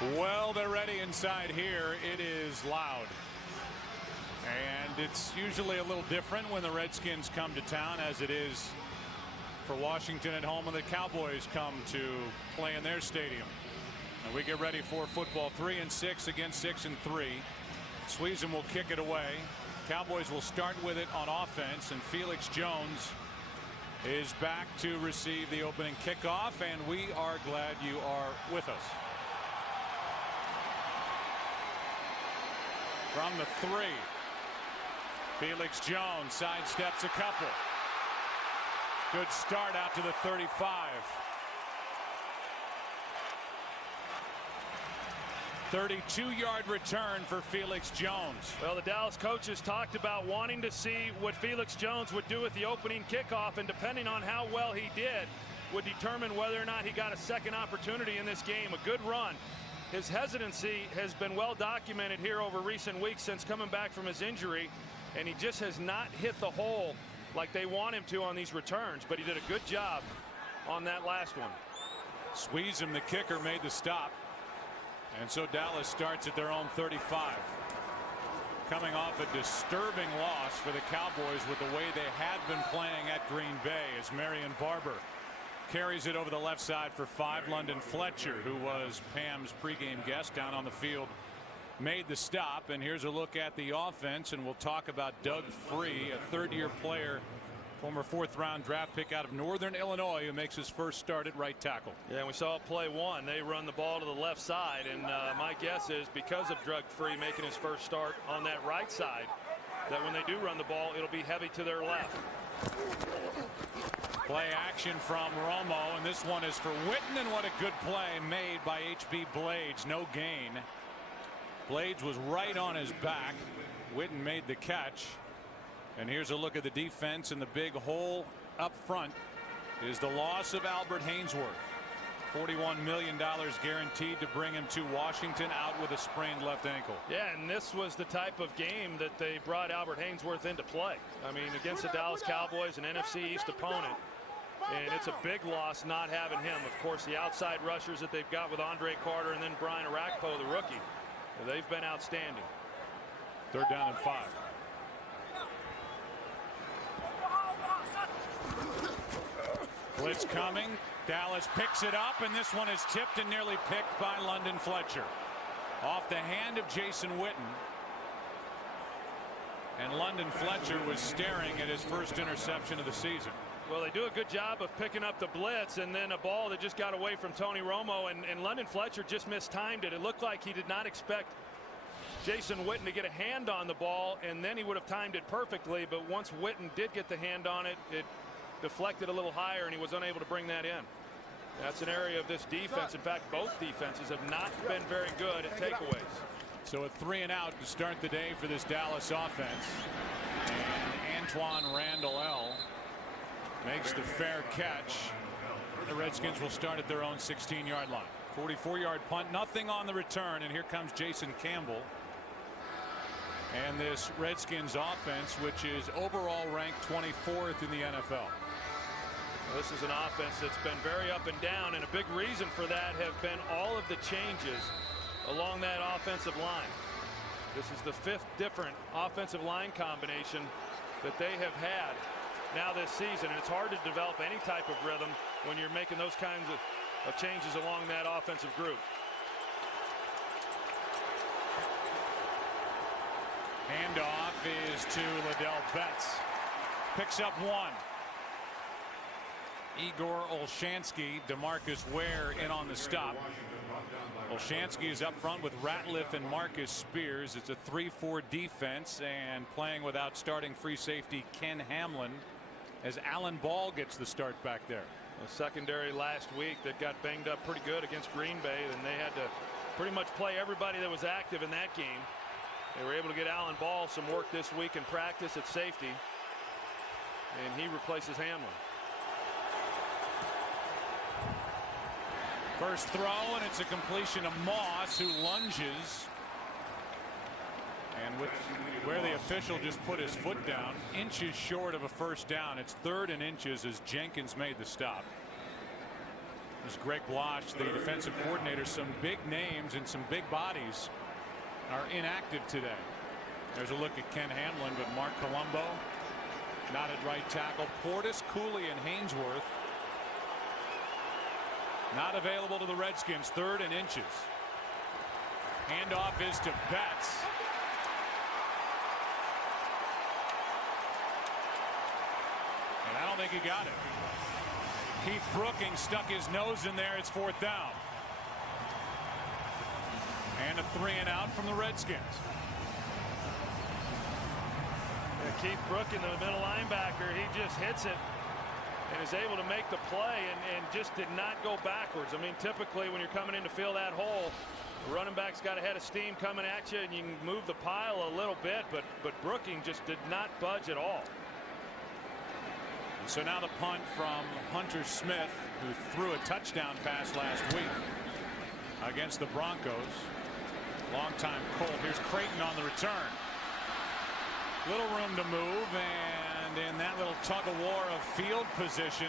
Well, they're ready inside here. It is loud. And it's usually a little different when the Redskins come to town, as it is for Washington at home when the Cowboys come to play in their stadium. And we get ready for football. 3-6 against 6-3. Sweezum will kick it away. Cowboys will start with it on offense, and Felix Jones is back to receive the opening kickoff, and we are glad you are with us. From the 3, Felix Jones sidesteps a couple. Good start out to the 35. 32-yard return for Felix Jones. Well, the Dallas coaches talked about wanting to see what Felix Jones would do at the opening kickoff, and depending on how well he did would determine whether or not he got a second opportunity in this game. A good run. His hesitancy has been well documented here over recent weeks since coming back from his injury, and he just has not hit the hole like they want him to on these returns, but he did a good job on that last one. Sweezum, the kicker, made the stop, and so Dallas starts at their own 35. Coming off a disturbing loss for the Cowboys with the way they had been playing at Green Bay, as Marion Barber carries it over the left side for 5. London Fletcher, who was Pam's pregame guest down on the field, made the stop. And here's a look at the offense, and we'll talk about Doug Free, a third-year player, former 4th-round draft pick out of Northern Illinois, who makes his first start at right tackle. Yeah, and we saw play 1. They run the ball to the left side, and my guess is because of Doug Free making his first start on that right side, that when they do run the ball, it'll be heavy to their left. Play action from Romo, and this one is for Witten, and what a good play made by H.B. Blades. No gain. Blades was right on his back. Witten made the catch. And here's a look at the defense, and the big hole up front is the loss of Albert Haynesworth. $41 million guaranteed to bring him to Washington, out with a sprained left ankle. Yeah, and this was the type of game that they brought Albert Haynesworth into play. I mean, against the Dallas Cowboys, an NFC East opponent. And it's a big loss not having him. Of course, the outside rushers that they've got with Andre Carter and then Brian Arakpo, the rookie, they've been outstanding. 3rd down and 5. Blitz coming. Dallas picks it up, and this one is tipped and nearly picked by London Fletcher. Off the hand of Jason Witten. And London Fletcher was staring at his first interception of the season. Well, they do a good job of picking up the blitz, and then a ball that just got away from Tony Romo, and London Fletcher just mistimed it. It looked like he did not expect Jason Witten to get a hand on the ball, and then he would have timed it perfectly. But once Witten did get the hand on it, it deflected a little higher, and he was unable to bring that in. That's an area of this defense. In fact, both defenses have not been very good at takeaways. So a 3 and out to start the day for this Dallas offense. And Antoine Randall makes the fair catch. The Redskins will start at their own 16-yard line. 44-yard punt, nothing on the return, and here comes Jason Campbell. And this Redskins offense, which is overall ranked 24th in the NFL. This is an offense that's been very up and down, and a big reason for that have been all of the changes along that offensive line. This is the 5th different offensive line combination that they have had now this season, and it's hard to develop any type of rhythm when you're making those kinds of changes along that offensive group. Handoff is to Liddell Betts. Picks up 1. Igor Olshansky, DeMarcus Ware in on the stop. Olshansky is up front with Ratliff and Marcus Spears. It's a 3-4 defense, and playing without starting free safety Ken Hamlin, as Alan Ball gets the start back there. A secondary last week that got banged up pretty good against Green Bay, and they had to pretty much play everybody that was active in that game. They were able to get Alan Ball some work this week in practice at safety, and he replaces Hamlin. First throw, and it's a completion of Moss, who lunges. And with where the official just put his foot down, inches short of a first down. It's 3rd and inches as Jenkins made the stop. As Greg Blosh, the defensive coordinator, some big names and some big bodies are inactive today. There's a look at Ken Hamlin, but Mark Colombo not at right tackle. Portis, Cooley, and Hainsworth not available to the Redskins. 3rd and inches. Handoff is to Betts. And I don't think he got it. Keith Brookings stuck his nose in there. It's 4th down. And a 3 and out from the Redskins. Yeah, Keith Brookings, the middle linebacker, he just hits it and is able to make the play and just did not go backwards. I mean, typically when you're coming in to fill that hole, the running back's got a head of steam coming at you and you can move the pile a little bit, but Brookings just did not budge at all. So now the punt from Hunter Smith, who threw a touchdown pass last week against the Broncos. Longtime Colt. Here's Creighton on the return. Little room to move, and in that little tug of war of field position,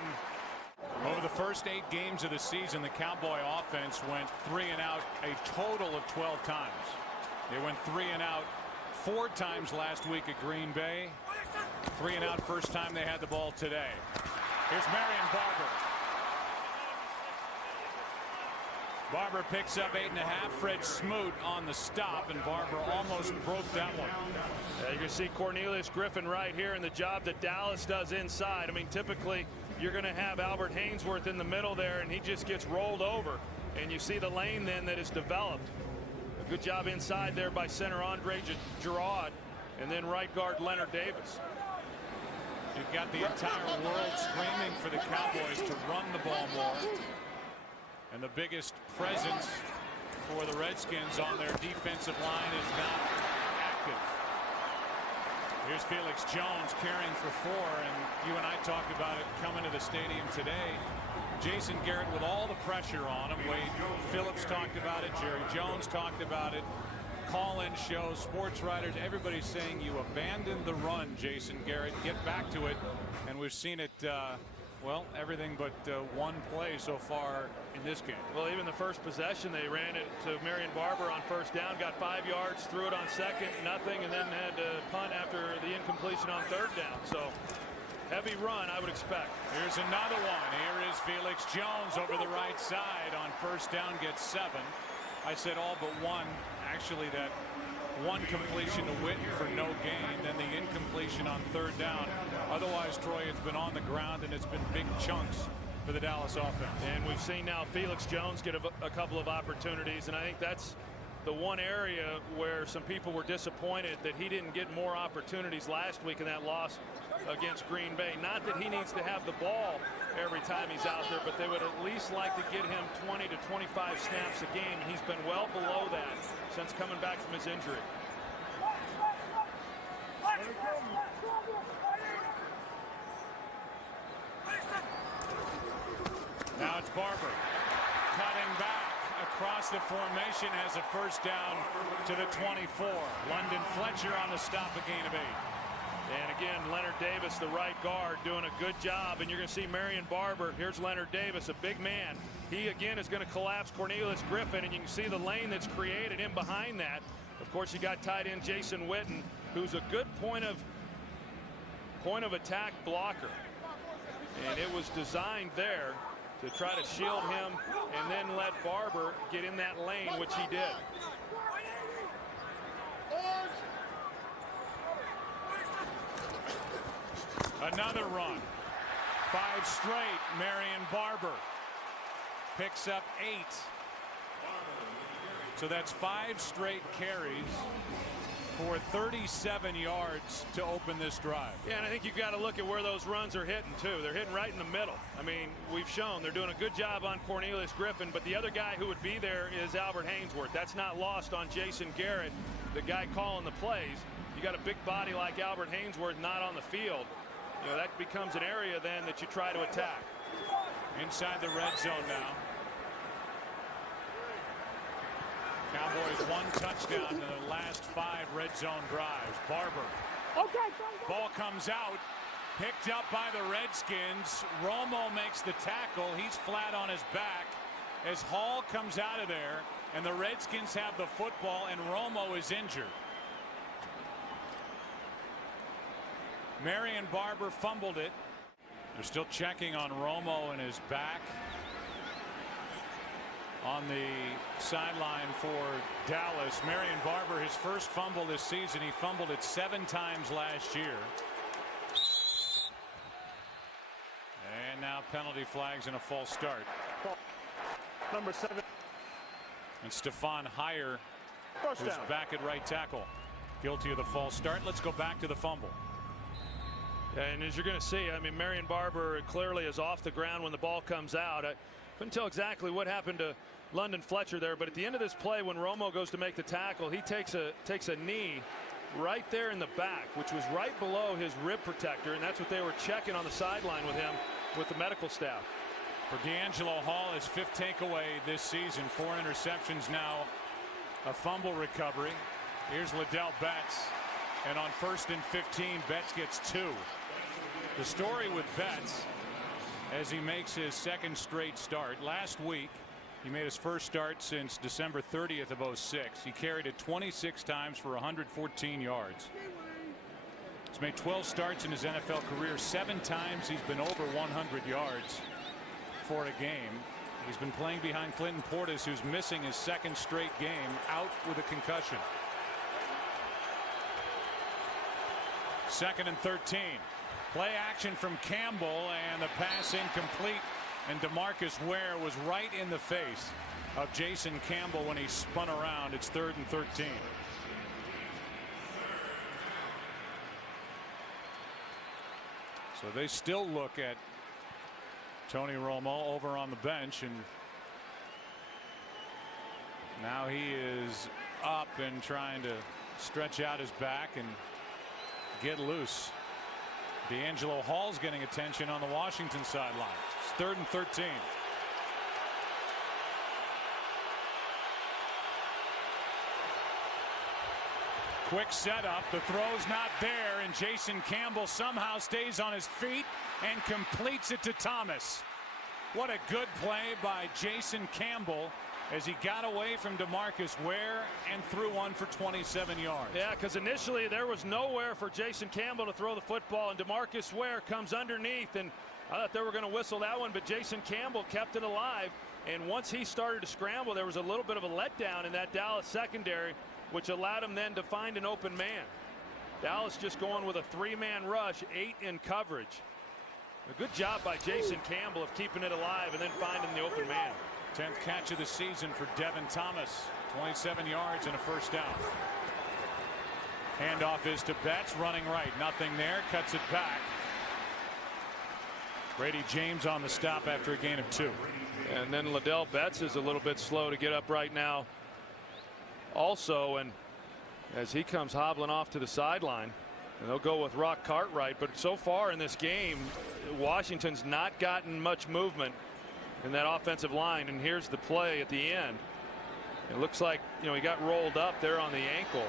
over the first 8 games of the season, the Cowboy offense went 3 and out a total of 12 times. They went 3 and out 4 times last week at Green Bay. 3 and out first time they had the ball today. Here's Marion Barber. Barber picks up 8.5. Fred Smoot on the stop, and Barber almost broke that one. You can see Cornelius Griffin right here, and the job that Dallas does inside. I mean, typically you're going to have Albert Hainsworth in the middle there, and he just gets rolled over. And you see the lane then that is developed. A good job inside there by center Andre Gerard, and then right guard Leonard Davis. You've got the entire world screaming for the Cowboys to run the ball more. And the biggest presence for the Redskins on their defensive line is not active. Here's Felix Jones carrying for 4, and you and I talked about it coming to the stadium today. Jason Garrett with all the pressure on him. Wade Phillips talked about it. Jerry Jones talked about it. Call-in shows, sports writers, everybody's saying you abandoned the run, Jason Garrett. Get back to it. And we've seen it, well, everything but one play so far in this game. Well, even the first possession, they ran it to Marion Barber on 1st down, got 5 yards, threw it on 2nd, nothing, and then had to punt after the incompletion on 3rd down. So heavy run, I would expect. Here's another one. Here is Felix Jones over the right side on 1st down, gets 7. I said all but one. Actually, that one completion to Witten for no gain, then the incompletion on 3rd down. Otherwise, Troy, it's been on the ground and it's been big chunks for the Dallas offense. And we've seen now Felix Jones get a couple of opportunities, and I think that's the one area where some people were disappointed that he didn't get more opportunities last week in that loss against Green Bay. Not that he needs to have the ball every time he's out there, but they would at least like to get him 20 to 25 snaps a game. He's been well below that since coming back from his injury. Now it's Barber cutting back across the formation, has a 1st down to the 24. London Fletcher on the stop, a gain of 8. And again, Leonard Davis, the right guard, doing a good job. And you're going to see Marion Barber. Here's Leonard Davis, a big man. He, again, is going to collapse Cornelius Griffin, and you can see the lane that's created in behind that. Of course, you got tight end Jason Witten, who's a good point of attack blocker. And it was designed there to try to shield him and then let Barber get in that lane, which he did. Another run. 5 straight. Marion Barber picks up 8. So that's 5 straight carries for 37 yards to open this drive. Yeah, and I think you've got to look at where those runs are hitting too. They're hitting right in the middle. I mean, we've shown they're doing a good job on Cornelius Griffin, but the other guy who would be there is Albert Hainsworth. That's not lost on Jason Garrett, the guy calling the plays. You got a big body like Albert Hainsworth not on the field. You know, that becomes an area then that you try to attack. Inside the red zone now. Cowboys 1 touchdown in the last 5 red zone drives. Barber. Ball comes out. Picked up by the Redskins. Romo makes the tackle. He's flat on his back as Hall comes out of there, and the Redskins have the football, and Romo is injured. Marion Barber fumbled it. They're still checking on Romo and his back. On the sideline for Dallas, Marion Barber, his first fumble this season. He fumbled it 7 times last year. And now penalty flags and a false start. Number 7. And Stephon Heyer, First who's down. back at right tackle, guilty of the false start. Let's go back to the fumble. And as you're going to see, I mean, Marion Barber clearly is off the ground when the ball comes out. I couldn't tell exactly what happened to London Fletcher there, but at the end of this play, when Romo goes to make the tackle, he takes a knee right there in the back, which was right below his rib protector, and that's what they were checking on the sideline with him, with the medical staff. For D'Angelo Hall, his 5th takeaway this season. 4 interceptions now, a fumble recovery. Here's Liddell Betts, and on 1st and 15, Betts gets 2. The story with Betts, as he makes his 2nd straight start. Last week, he made his first start since December 30th of 06. He carried it 26 times for 114 yards. He's made 12 starts in his NFL career. 7 times he's been over 100 yards for a game. He's been playing behind Clinton Portis, who's missing his 2nd straight game, out with a concussion. 2nd and 13. Play action from Campbell, and the pass incomplete, and DeMarcus Ware was right in the face of Jason Campbell when he spun around. It's 3rd and 13. So they still look at Tony Romo over on the bench, and now he is up and trying to stretch out his back and get loose. D'Angelo Hall's getting attention on the Washington sideline. It's 3rd and 13. Quick setup. The throw's not there, and Jason Campbell somehow stays on his feet and completes it to Thomas. What a good play by Jason Campbell as he got away from DeMarcus Ware and threw one for 27 yards. Yeah, because initially there was nowhere for Jason Campbell to throw the football, and DeMarcus Ware comes underneath, and I thought they were going to whistle that one, but Jason Campbell kept it alive, and once he started to scramble, there was a little bit of a letdown in that Dallas secondary, which allowed him then to find an open man. Dallas just going with a 3-man rush, 8 in coverage. A good job by Jason Campbell of keeping it alive and then finding the open man. 10th catch of the season for Devin Thomas. 27 yards and a first down. Handoff is to Betts, running right. Nothing there. Cuts it back. Brady James on the stop after a gain of 2. And then Liddell Betts is a little bit slow to get up right now also, and as he comes hobbling off to the sideline, and they'll go with Rock Cartwright. But so far in this game, Washington's not gotten much movement in that offensive line, and here's the play at the end. It looks like, you know, he got rolled up there on the ankle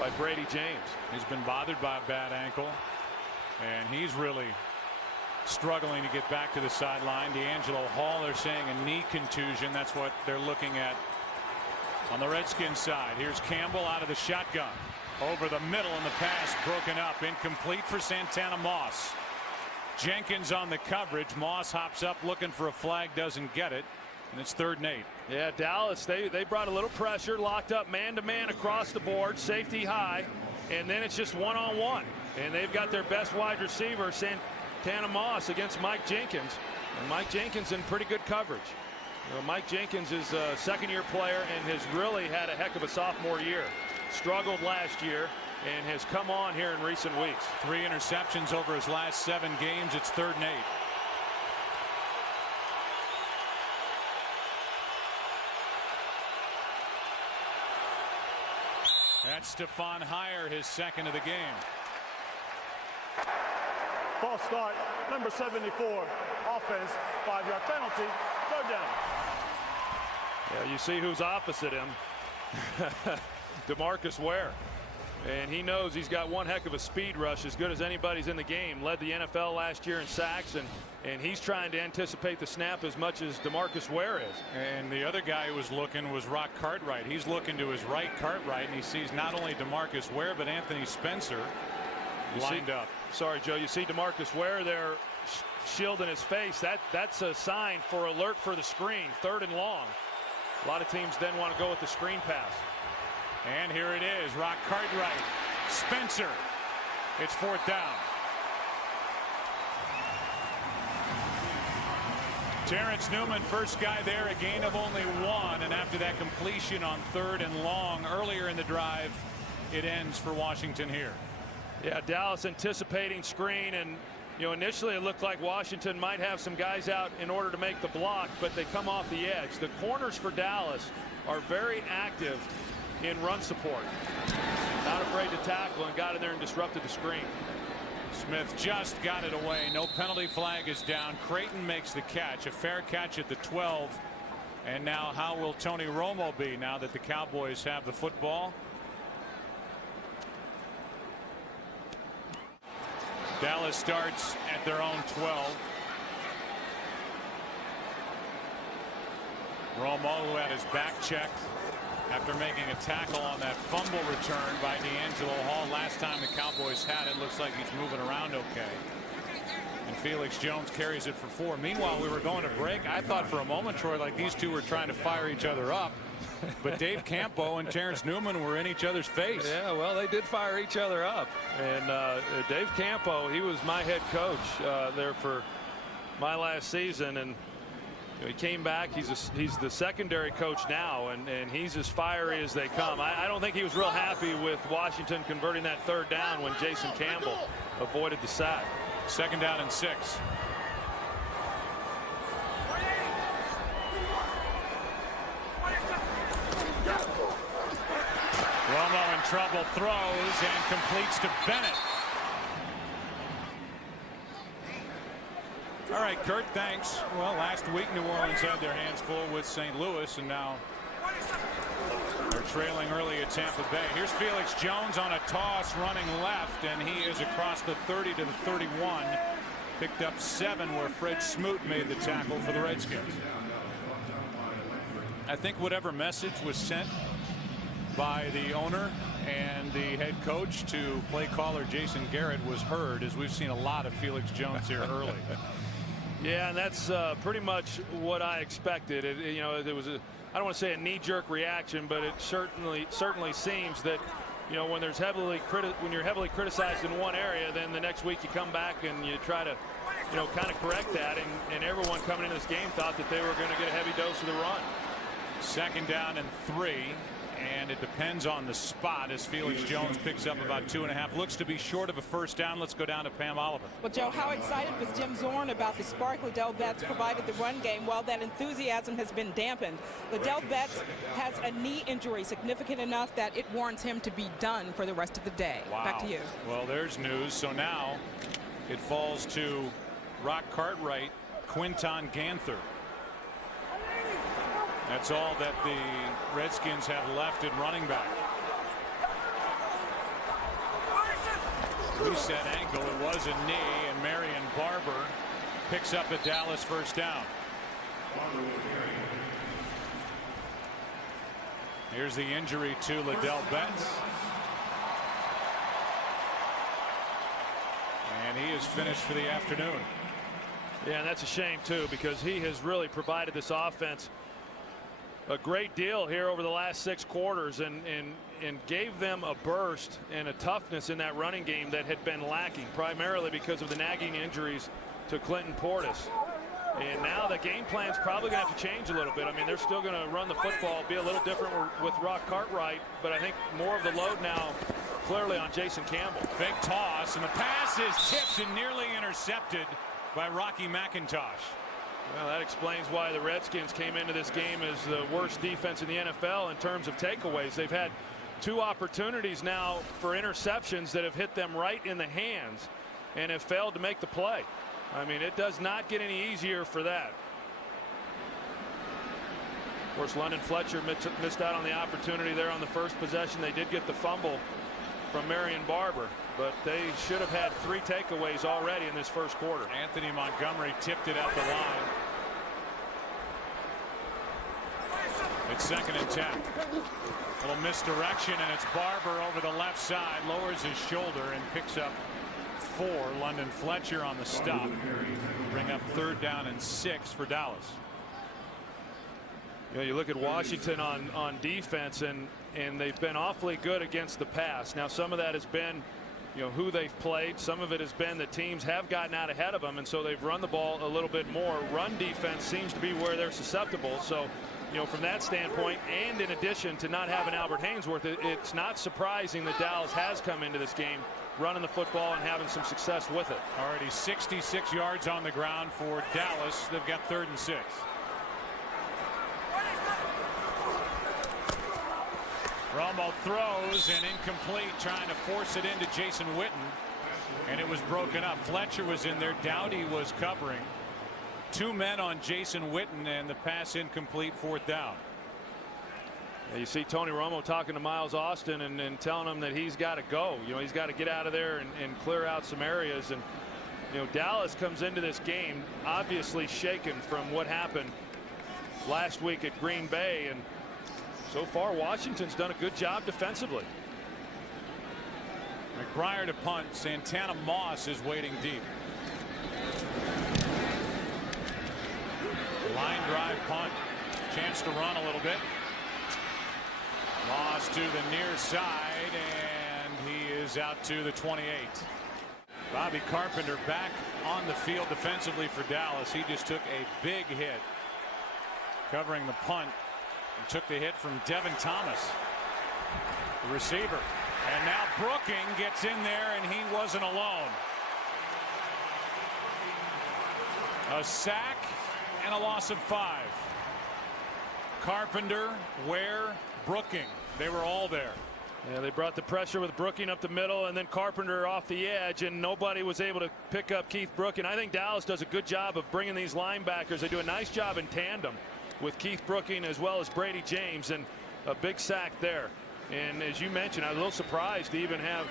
by Brady James. He's been bothered by a bad ankle, and he's really struggling to get back to the sideline. D'Angelo Hall, they're saying a knee contusion. That's what they're looking at on the Redskins side. Here's Campbell out of the shotgun. Over the middle, and the pass broken up. Incomplete for Santana Moss. Jenkins on the coverage. Moss hops up looking for a flag, doesn't get it, and it's 3rd and 8. Yeah, Dallas, they brought a little pressure, locked up man-to-man across the board, safety high, and then it's just one-on-one. And they've got their best wide receiver, Santana Moss, against Mike Jenkins. And Mike Jenkins in pretty good coverage. You know, Mike Jenkins is a 2nd-year player and has really had a heck of a sophomore year. Struggled last year and has come on here in recent weeks. 3 interceptions over his last 7 games. It's 3rd and 8. That's Stephon Heyer, his 2nd of the game. False start. Number 74. Offense. 5-yard penalty. 3rd down. Yeah, you see who's opposite him. DeMarcus Ware. And he knows he's got one heck of a speed rush, as good as anybody's in the game. Led the NFL last year in sacks, and he's trying to anticipate the snap as much as DeMarcus Ware is. And the other guy who was looking was Rock Cartwright. He's looking to his right, Cartwright, and he sees not only DeMarcus Ware but Anthony Spencer lined up. Sorry, Joe. You see DeMarcus Ware there shielding his face. That's a sign for alert for the screen. 3rd and long. A lot of teams then want to go with the screen pass. And here it is. Rock Cartwright. Spencer. It's 4th down. Terrence Newman, first guy there, a gain of only 1. And after that completion on 3rd and long earlier in the drive, it ends for Washington here. Yeah, Dallas anticipating screen, and initially it looked like Washington might have some guys out in order to make the block, but they come off the edge. The corners for Dallas are very active in run support. Not afraid to tackle, and got in there and disrupted the screen. Smith just got it away. No penalty flag is down. Creighton makes the catch, a fair catch at the 12. And now how will Tony Romo be now that the Cowboys have the football? Dallas starts at their own 12. Romo, who had his back checked after making a tackle on that fumble return by D'Angelo Hall last time the Cowboys had it. Looks like he's moving around okay. And Felix Jones carries it for 4. Meanwhile, we were going to break. I thought for a moment, Troy, like these two were trying to fire each other up. But Dave Campo and Terrence Newman were in each other's face. Yeah, well, they did fire each other up. And Dave Campo, he was my head coach there for my last season. And he came back. He's the secondary coach now, and he's as fiery as they come. I don't think he was real happy with Washington converting that 3rd down when Jason Campbell avoided the sack. 2nd down and 6. Romo in trouble, throws and completes to Bennett. All right, Kurt, thanks. Well, last week New Orleans had their hands full with St. Louis, and now they're trailing early at Tampa Bay. Here's Felix Jones on a toss running left, and he is across the 30 to the 31. Picked up 7 where Fred Smoot made the tackle for the Redskins. I think whatever message was sent by the owner and the head coach to play caller Jason Garrett was heard, as we've seen a lot of Felix Jones here early. Yeah, and that's pretty much what I expected. There was I don't want to say a knee-jerk reaction, but it certainly seems that when you're heavily criticized in one area, then the next week you come back and you try to kind of correct that, and everyone coming into this game thought that they were going to get a heavy dose of the run. 2nd down and 3. And it depends on the spot as Felix Jones picks up about 2.5. Looks to be short of a 1st down. Let's go down to Pam Oliver. Well, Joe, how excited was Jim Zorn about the spark Liddell Betts provided the run game? Well, that enthusiasm has been dampened. Liddell Betts has a knee injury significant enough that it warrants him to be done for the rest of the day. Wow. Back to you. Well, there's news. So now it falls to Rock Cartwright, Quinton Ganther. That's all that the Redskins have left at running back. Reset ankle. It was a knee, and Marion Barber picks up a Dallas 1st down. Here's the injury to Liddell Betts. And he is finished for the afternoon. Yeah, and that's a shame, too, because he has really provided this offense a great deal here over the last 6 quarters and gave them a burst and a toughness in that running game that had been lacking, primarily because of the nagging injuries to Clinton Portis. And now the game plan's probably going to have to change a little bit. I mean, they're still going to run the football, be a little different with Rock Cartwright, but I think more of the load now clearly on Jason Campbell. Big toss, and the pass is tipped and nearly intercepted by Rocky McIntosh. Well, that explains why the Redskins came into this game as the worst defense in the NFL in terms of takeaways. They've had 2 opportunities now for interceptions that have hit them right in the hands and have failed to make the play. I mean, it does not get any easier for that. Of course, London Fletcher missed out on the opportunity there on the first possession. They did get the fumble from Marion Barber, but they should have had 3 takeaways already in this first quarter. Anthony Montgomery tipped it at the line. It's 2nd and 10. A little misdirection, and it's Barber over the left side, lowers his shoulder and picks up 4. London Fletcher on the stop. Bring up 3rd down and 6 for Dallas. You know, you look at Washington on defense, and they've been awfully good against the pass. Now, some of that has been, you know, who they've played. Some of it has been the teams have gotten out ahead of them, and so they've run the ball a little bit more. Run defense seems to be where they're susceptible. So, you know, from that standpoint, and in addition to not having Albert Haynesworth, it's not surprising that Dallas has come into this game running the football and having some success with it. Already 66 yards on the ground for Dallas. They've got 3rd and 6. Romo throws and incomplete, trying to force it into Jason Witten, and it was broken up. Fletcher was in there. Dowdy was covering. 2 men on Jason Witten, and the pass incomplete, 4th down. Yeah, you see Tony Romo talking to Miles Austin and telling him that he's got to go. You know, he's got to get out of there and clear out some areas. And, you know, Dallas comes into this game obviously shaken from what happened last week at Green Bay, and so far Washington's done a good job defensively. McBriar to punt. Santana Moss is waiting deep. Line drive punt. Chance to run a little bit. Moss to the near side, and he is out to the 28. Bobby Carpenter back on the field defensively for Dallas. He just took a big hit covering the punt and took the hit from Devin Thomas, the receiver. And now Brooking gets in there, and he wasn't alone. A sack and a loss of 5. Carpenter, Ware, Brooking, they were all there. Yeah, they brought the pressure with Brooking up the middle, and then Carpenter off the edge, and nobody was able to pick up Keith Brooking. I think Dallas does a good job of bringing these linebackers. They do a nice job in tandem with Keith Brooking as well as Brady James, and a big sack there. And as you mentioned, I was a little surprised to even have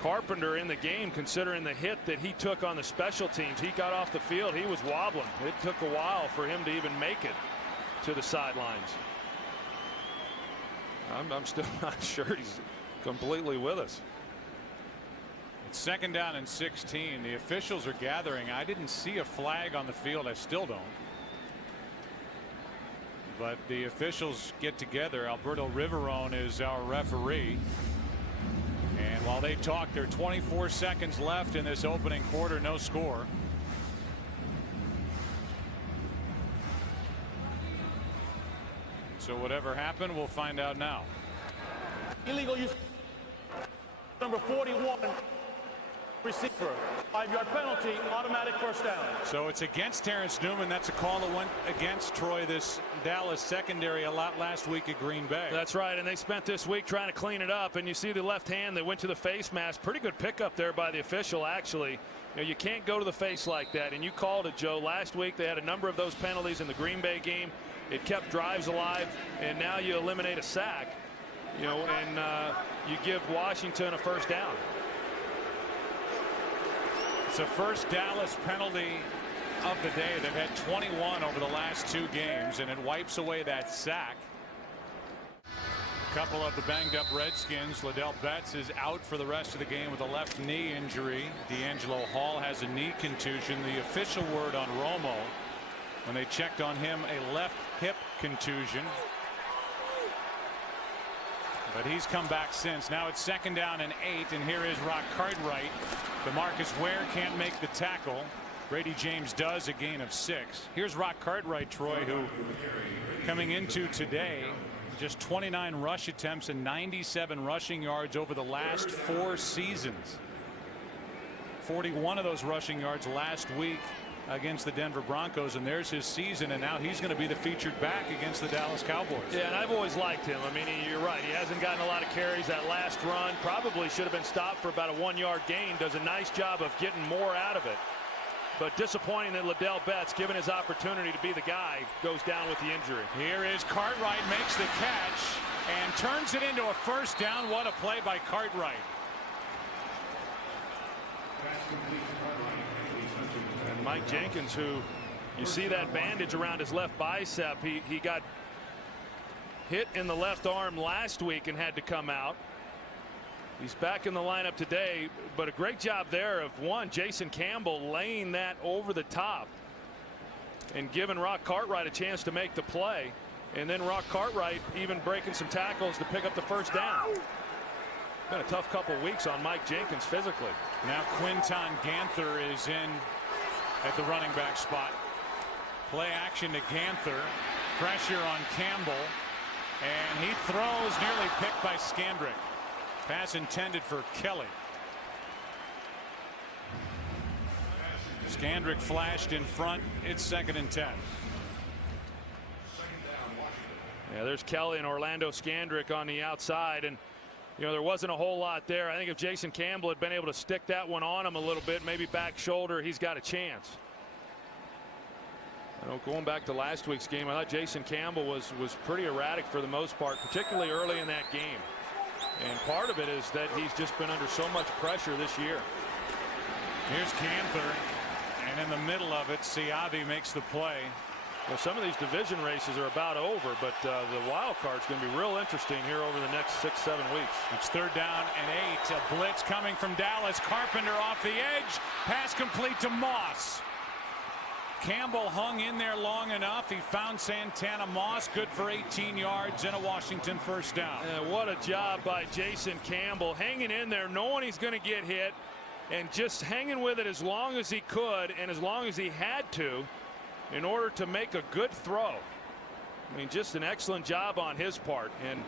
Carpenter in the game, considering the hit that he took on the special teams. He got off the field. He was wobbling. It took a while for him to even make it to the sidelines. I'm still not sure he's completely with us. It's 2nd down and 16. The officials are gathering. I didn't see a flag on the field. I still don't. But the officials get together. Alberto Riverone is our referee. And while they talk, there are 24 seconds left in this opening quarter. No score. So whatever happened, we'll find out now. Illegal use. Number 41. Receiver. 5-yard penalty. Automatic first down. So it's against Terrence Newman. That's a call that went against Troy, this Dallas secondary, a lot last week at Green Bay. That's right, and they spent this week trying to clean it up, and you see the left hand that went to the face mask. Pretty good pickup there by the official, actually. You know, you can't go to the face like that, and you called it, Joe. Last week they had a number of those penalties in the Green Bay game. It kept drives alive, and now you eliminate a sack, you know, and you give Washington a first down. It's the first Dallas penalty of the day. They've had 21 over the last 2 games, and it wipes away that sack. A couple of the banged up Redskins. Liddell Betts is out for the rest of the game with a left knee injury. D'Angelo Hall has a knee contusion. The official word on Romo, when they checked on him, a left hip contusion. But he's come back since. Now it's 2nd down and 8, and here is Rock Cartwright. DeMarcus Ware can't make the tackle. Brady James does, a gain of 6. Here's Rock Cartwright, Troy, who coming into today, just 29 rush attempts and 97 rushing yards over the last 4 seasons. 41 of those rushing yards last week against the Denver Broncos, and there's his season, and now he's going to be the featured back against the Dallas Cowboys. Yeah, and I've always liked him. I mean, you're right. He hasn't gotten a lot of carries. That last run probably should have been stopped for about a 1-yard gain. Does a nice job of getting more out of it. But disappointing that Ladell Betts, given his opportunity to be the guy, goes down with the injury. Here is Cartwright, makes the catch and turns it into a first down. What a play by Cartwright. And Mike Jenkins, who you see that bandage around his left bicep, he got hit in the left arm last week and had to come out. He's back in the lineup today, but a great job there of Jason Campbell laying that over the top and giving Rock Cartwright a chance to make the play, and then Rock Cartwright even breaking some tackles to pick up the first down. Been a tough couple weeks on Mike Jenkins physically. Now Quinton Ganther is in at the running back spot. Play action to Ganther, pressure on Campbell, and he throws, nearly picked by Skandrick. Pass intended for Kelly. Skandrick flashed in front. It's 2nd and 10. Yeah, there's Kelly and Orlando Skandrick on the outside, and there wasn't a whole lot there. I think if Jason Campbell had been able to stick that one on him a little bit, maybe back shoulder, he's got a chance. Going back to last week's game, I thought Jason Campbell was pretty erratic for the most part, particularly early in that game. And part of it is that he's just been under so much pressure this year. Here's Ganther, and in the middle of it, Siavi makes the play. Well, some of these division races are about over, but the wild card's going to be real interesting here over the next 6-7 weeks. It's 3rd down and 8. A blitz coming from Dallas. Carpenter off the edge. Pass complete to Moss. Campbell hung in there long enough. He found Santana Moss, good for 18 yards and a Washington first down. What a job by Jason Campbell, hanging in there, knowing he's going to get hit, and just hanging with it as long as he could and as long as he had to in order to make a good throw. I mean, just an excellent job on his part. And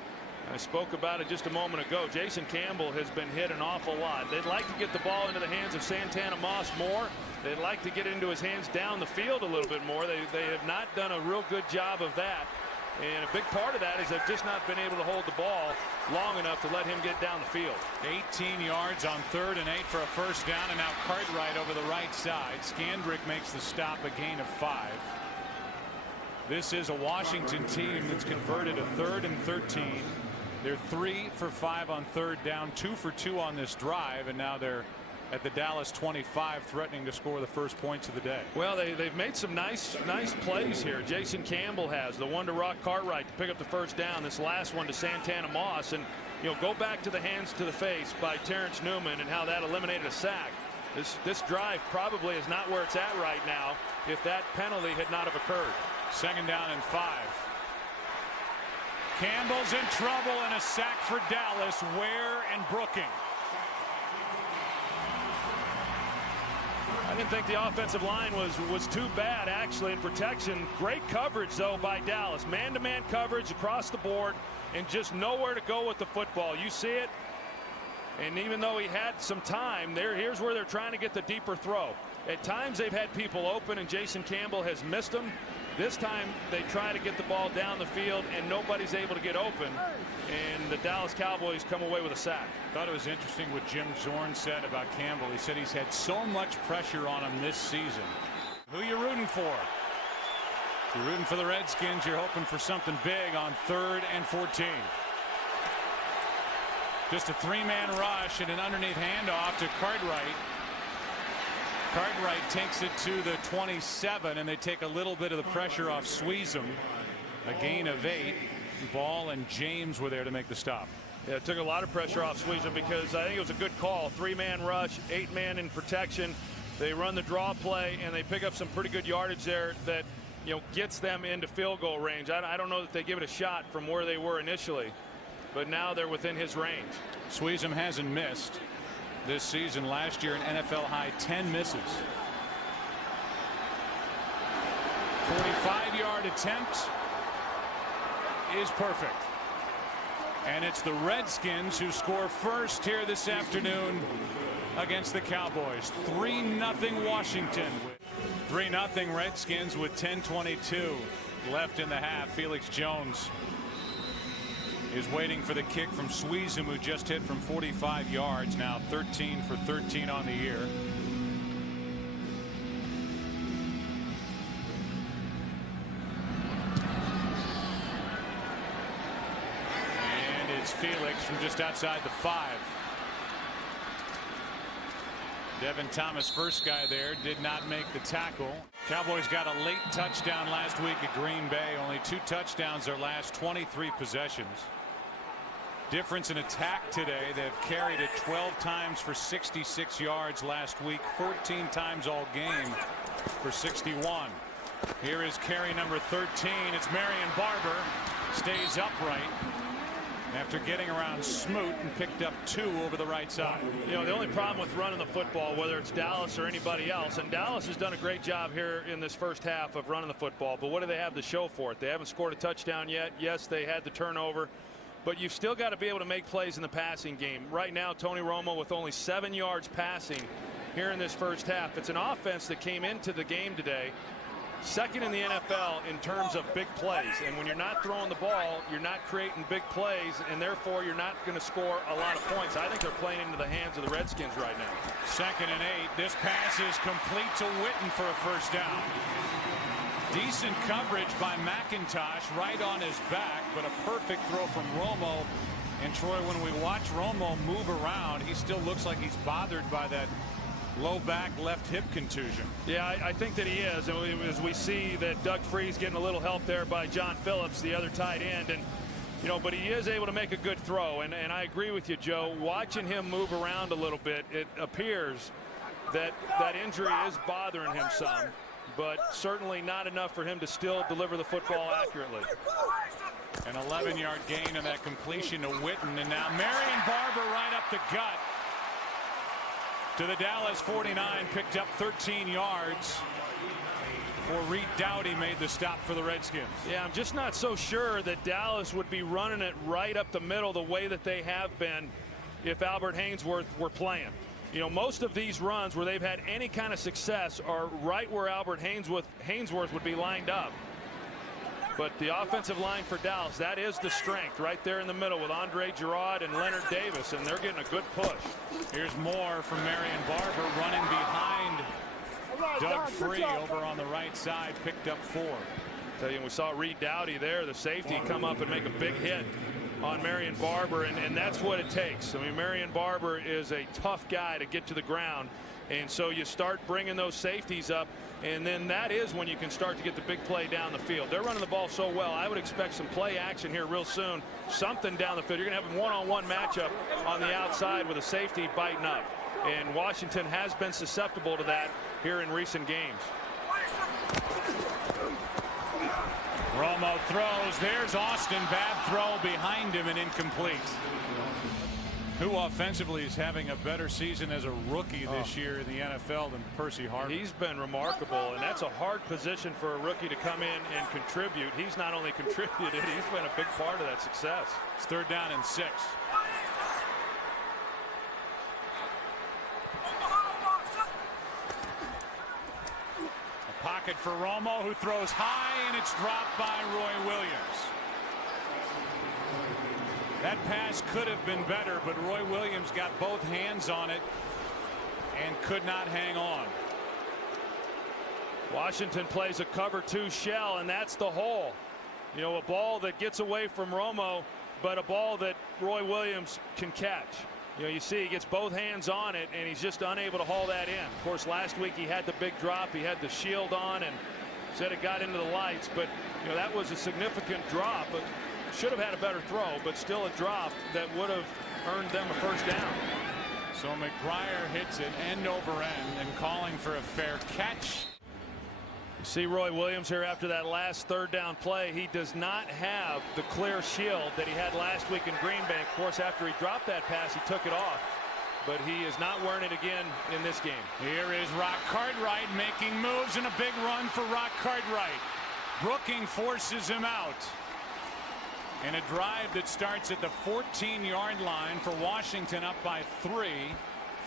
I spoke about it just a moment ago. Jason Campbell has been hit an awful lot. They'd like to get the ball into the hands of Santana Moss more. They'd like to get into his hands down the field a little bit more. They have not done a real good job of that. And a big part of that is they've just not been able to hold the ball long enough to let him get down the field. 18 yards on 3rd and 8 for a first down, and now Cartwright over the right side. Skandrick makes the stop, a gain of 5. This is a Washington team that's converted a 3rd and 13. They're 3 for 5 on 3rd down, 2 for 2 on this drive, and now they're at the Dallas 25, threatening to score the first points of the day. Well, they've made some nice plays here. Jason Campbell has the one to Rock Cartwright to pick up the first down. This last one to Santana Moss, and go back to the hands to the face by Terrence Newman and how that eliminated a sack. This drive probably is not where it's at right now if that penalty had not have occurred. 2nd down and 5. Campbell's in trouble, and a sack for Dallas. Ware and Brooking. I didn't think the offensive line was too bad, actually, in protection. Great coverage, though, by Dallas. Man-to-man coverage across the board, and just nowhere to go with the football. You see it, and even though he had some time, here's where they're trying to get the deeper throw. At times, they've had people open, and Jason Campbell has missed them. This time, they try to get the ball down the field, and nobody's able to get open. And the Dallas Cowboys come away with a sack. Thought it was interesting what Jim Zorn said about Campbell. He said he's had so much pressure on him this season. Who you rooting for? If you're rooting for the Redskins, you're hoping for something big on 3rd and 14. Just a 3-man rush and an underneath handoff to Cartwright. Cartwright takes it to the 27, and they take a little bit of the pressure off Sweezum. A gain of 8. Ball and James were there to make the stop. Yeah, it took a lot of pressure off Sweezum because I think it was a good call. 3-man rush, 8-man in protection. They run the draw play, and they pick up some pretty good yardage there that gets them into field goal range. I don't know that they give it a shot from where they were initially, but now they're within his range. Sweezum hasn't missed this season. Last year, an NFL high 10 misses. 45-yard attempt is perfect. And it's the Redskins who score first here this afternoon against the Cowboys. 3-0 Washington. 3-0 Redskins with 10:22 left in the half. Felix Jones is waiting for the kick from Sweezum, who just hit from 45 yards. Now 13 for 13 on the year. against Felix from just outside the 5. Devin Thomas, first guy there, did not make the tackle. Cowboys got a late touchdown last week at Green Bay. Only 2 touchdowns their last 23 possessions. Difference in attack today. They've carried it 12 times for 66 yards last week, 14 times all game for 61. Here is carry number 13. It's Marion Barber. Stays upright after getting around Smoot and picked up 2 over the right side. You know, the only problem with running the football, whether it's Dallas or anybody else, and Dallas has done a great job here in this first half of running the football, but what do they have to show for it? They haven't scored a touchdown yet. Yes, they had the turnover, but you've still got to be able to make plays in the passing game. Right now, Tony Romo with only 7 yards passing here in this first half. It's an offense that came into the game today second in the NFL in terms of big plays, and when you're not throwing the ball, you're not creating big plays, and therefore you're not going to score a lot of points. I think they're playing into the hands of the Redskins right now. 2nd and 8. This pass is complete to Witten for a first down. Decent coverage by McIntosh right on his back, but a perfect throw from Romo. And Troy, when we watch Romo move around, he still looks like he's bothered by that low back left hip contusion. Yeah, I think that he is. And as we see that Doug Free's getting a little help there by John Phillips, the other tight end, and you know, but he is able to make a good throw. And I agree with you, Joe. Watching him move around a little bit, it appears that that injury is bothering him some, but certainly not enough for him to still deliver the football accurately. An 11-yard gain on that completion to Witten, and now Marion Barber right up the gut to the Dallas 49, picked up 13 yards before Reed Dowdy made the stop for the Redskins. Yeah, I'm just not so sure that Dallas would be running it right up the middle the way that they have been if Albert Haynesworth were playing. You know, most of these runs where they've had any kind of success are right where Albert Haynesworth would be lined up. But the offensive line for Dallas, that is the strength right there in the middle with Andre Gerard and Leonard Davis, and they're getting a good push. Here's more from Marion Barber running behind Doug Free over on the right side, picked up 4. Tell you, we saw Reed Dowdy there, the safety, come up and make a big hit on Marion Barber, and that's what it takes. I mean, Marion Barber is a tough guy to get to the ground, and so you start bringing those safeties up, and then that is when you can start to get the big play down the field. They're running the ball so well. I would expect some play action here real soon, something down the field. You're going to have a one-on-one matchup on the outside with a safety biting up, and Washington has been susceptible to that here in recent games. Romo throws. There's Austin. Bad throw behind him and incomplete. Who offensively is having a better season as a rookie this year in the NFL than Percy Harvin? He's been remarkable, and that's a hard position for a rookie to come in and contribute. He's not only contributed, he's been a big part of that success. It's 3rd down and 6. A pocket for Romo, who throws high, and it's dropped by Roy Williams. That pass could have been better, but Roy Williams got both hands on it and could not hang on. Washington plays a cover 2 shell, and that's the hole. You know, a ball that gets away from Romo, but a ball that Roy Williams can catch. You know, you see he gets both hands on it, and he's just unable to haul that in. Of course, last week he had the big drop. He had the shield on and said it got into the lights, but you know, that was a significant drop. But should have had a better throw, but still a drop that would have earned them a first down. So McBriar hits it end over end and calling for a fair catch. You see Roy Williams here after that last 3rd down play. He does not have the clear shield that he had last week in Green Bay. Of course, after he dropped that pass, he took it off, but he is not wearing it again in this game. Here is Rock Cartwright making moves, and a big run for Rock Cartwright. Brooking forces him out. And a drive that starts at the 14-yard line for Washington, up by 3.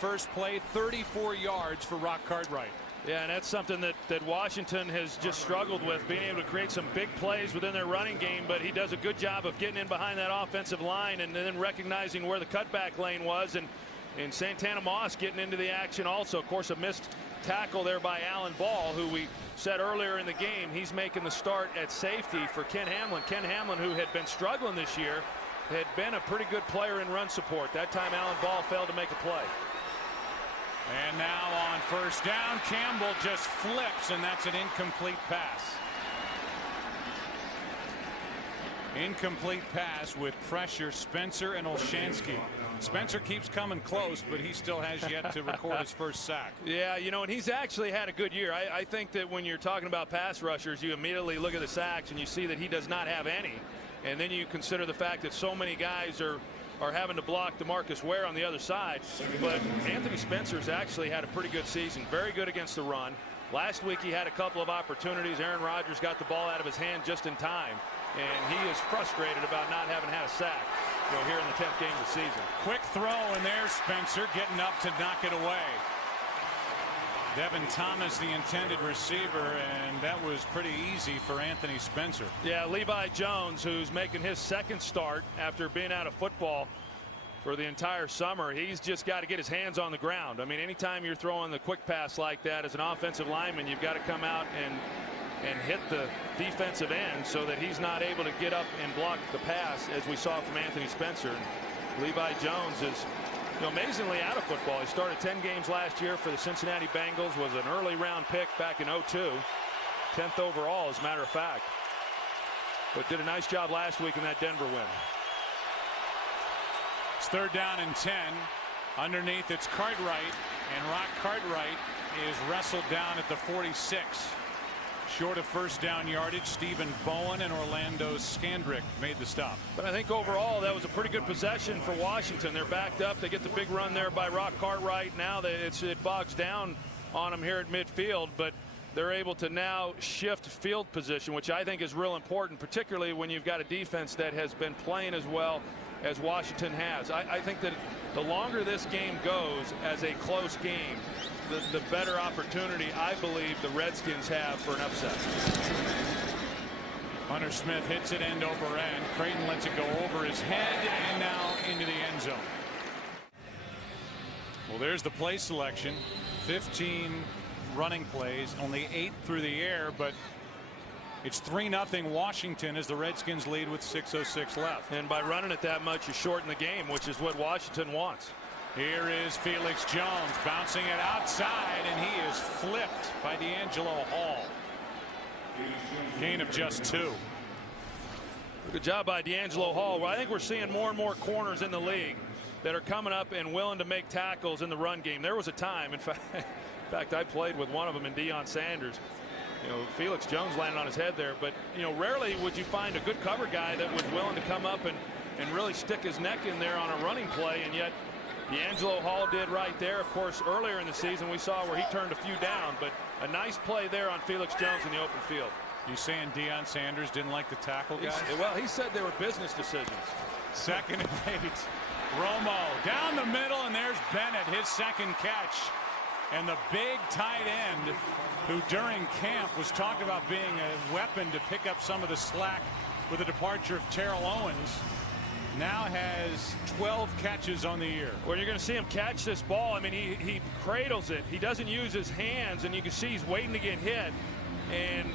First play, 34 yards for Rock Cartwright. Yeah, and that's something that Washington has just struggled with, being able to create some big plays within their running game, but he does a good job of getting in behind that offensive line and then recognizing where the cutback lane was, and Santana Moss getting into the action also. Of course, a missed tackle there by Alan Ball, who we said earlier in the game he's making the start at safety for Ken Hamlin. Ken Hamlin, who had been struggling this year, had been a pretty good player in run support. That time Alan Ball failed to make a play. And now on first down, Campbell just flips, and that's an incomplete pass. Incomplete pass with pressure, Spencer and Olshansky. Spencer keeps coming close, but he still has yet to record his first sack. Yeah, you know, and he's actually had a good year. I think that when you're talking about pass rushers, you immediately look at the sacks and you see that he does not have any. And then you consider the fact that so many guys are having to block DeMarcus Ware on the other side. But Anthony Spencer's actually had a pretty good season. Very good against the run. Last week he had a couple of opportunities. Aaron Rodgers got the ball out of his hand just in time. And he is frustrated about not having had a sack, you know, here in the 10th game of the season. Quick throw, and there's Spencer getting up to knock it away. Devin Thomas, the intended receiver, and that was pretty easy for Anthony Spencer. Yeah, Levi Jones, who's making his second start after being out of football for the entire summer. He's just got to get his hands on the ground. I mean, anytime you're throwing the quick pass like that as an offensive lineman, you've got to come out and hit the defensive end so that he's not able to get up and block the pass, as we saw from Anthony Spencer. And Levi Jones is, you know, amazingly out of football. He started 10 games last year for the Cincinnati Bengals, was an early round pick back in 2002, 10th overall as a matter of fact, but did a nice job last week in that Denver win. It's third down and 10. Underneath it's Cartwright, and Rock Cartwright is wrestled down at the 46. Short of first down yardage, Stephen Bowen and Orlando Scandrick made the stop. But I think overall that was a pretty good possession for Washington. They're backed up. They get the big run there by Rock Cartwright. Now it bogs down on them here at midfield, but they're able to now shift field position, which I think is real important, particularly when you've got a defense that has been playing as well as Washington has. I think that the longer this game goes as a close game, the better opportunity I believe the Redskins have for an upset. Hunter Smith hits it end over end. Creighton lets it go over his head and now into the end zone. Well, there's the play selection. 15 running plays, only 8 through the air, but it's 3-0 Washington as the Redskins lead with 6:06 left. And by running it that much, you shorten the game, which is what Washington wants. Here is Felix Jones bouncing it outside, and he is flipped by D'Angelo Hall. Gain of just 2. Good job by D'Angelo Hall. Well, I think we're seeing more and more corners in the league that are coming up and willing to make tackles in the run game. There was a time, in fact, I played with one of them in Deion Sanders. You know, Felix Jones landed on his head there, but you know, rarely would you find a good cover guy that was willing to come up and really stick his neck in there on a running play, and yet D'Angelo Hall did right there. Of course, earlier in the season we saw where he turned a few down, but a nice play there on Felix Jones in the open field. You saying Deion Sanders didn't like the tackle guys? Well, he said they were business decisions. Second and 8. Romo down the middle, and there's Bennett, his second catch. And the big tight end, who during camp was talked about being a weapon to pick up some of the slack with the departure of Terrell Owens, now has 12 catches on the year. Well, you're going to see him catch this ball. I mean, he cradles it. He doesn't use his hands, and you can see he's waiting to get hit. And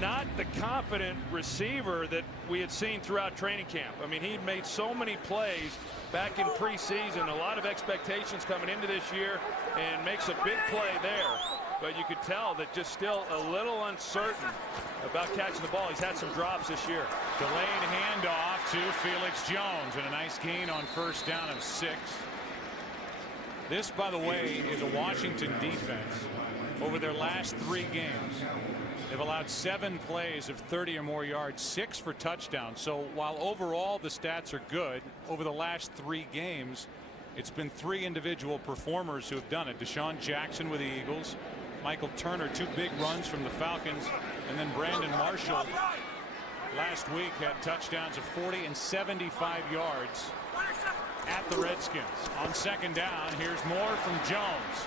not the confident receiver that we had seen throughout training camp. I mean, he made so many plays back in preseason, a lot of expectations coming into this year, and makes a big play there. But you could tell that just still a little uncertain about catching the ball. He's had some drops this year. Delayed handoff to Felix Jones, and a nice gain on first down of 6. This, by the way, is a Washington defense. Over their last 3 games, they've allowed 7 plays of 30 or more yards, 6 for touchdowns. So while overall the stats are good, over the last 3 games, it's been 3 individual performers who have done it. Deshaun Jackson with the Eagles, Michael Turner, 2 big runs from the Falcons, and then Brandon Marshall last week had touchdowns of 40 and 75 yards at the Redskins. On second down, here's more from Jones.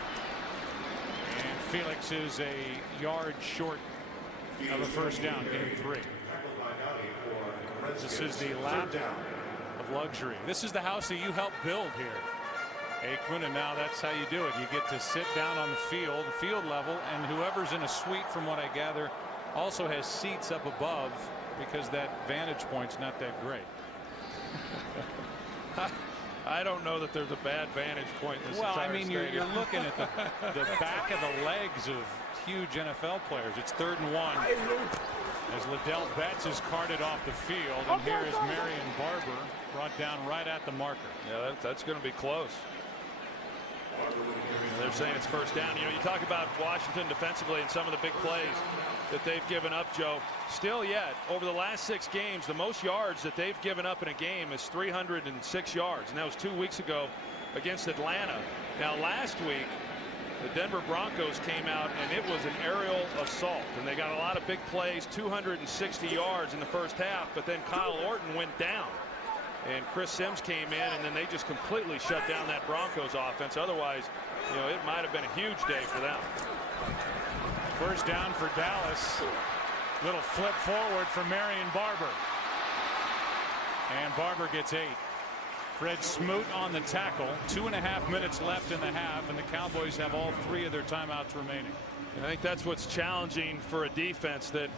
And Felix is a yard short of a first down, getting 3. This is the lap of luxury. This is the house that you helped build here, Aikman, and now that's how you do it. You get to sit down on the field level, and whoever's in a suite, from what I gather, also has seats up above because that vantage point's not that great. I don't know that there's a bad vantage point in this Well, I mean, you're looking at the back of the legs of huge NFL players. It's 3rd and 1 as Liddell Betts is carted off the field, and here is Marion Barber brought down right at the marker. Yeah, that's going to be close. They're saying it's 1st down. You know, you talk about Washington defensively and some of the big plays that they've given up, Joe. Still yet, over the last 6 games, the most yards that they've given up in a game is 306 yards, and that was 2 weeks ago against Atlanta. Now, last week, the Denver Broncos came out, and it was an aerial assault, and they got a lot of big plays, 260 yards in the first half, but then Kyle Orton went down. And Chris Sims came in, and then they just completely shut down that Broncos offense. Otherwise, you know, it might have been a huge day for them. 1st down for Dallas. Little flip forward for Marion Barber. And Barber gets 8. Fred Smoot on the tackle. 2.5 minutes left in the half, and the Cowboys have all 3 of their timeouts remaining. And I think that's what's challenging for a defense, that,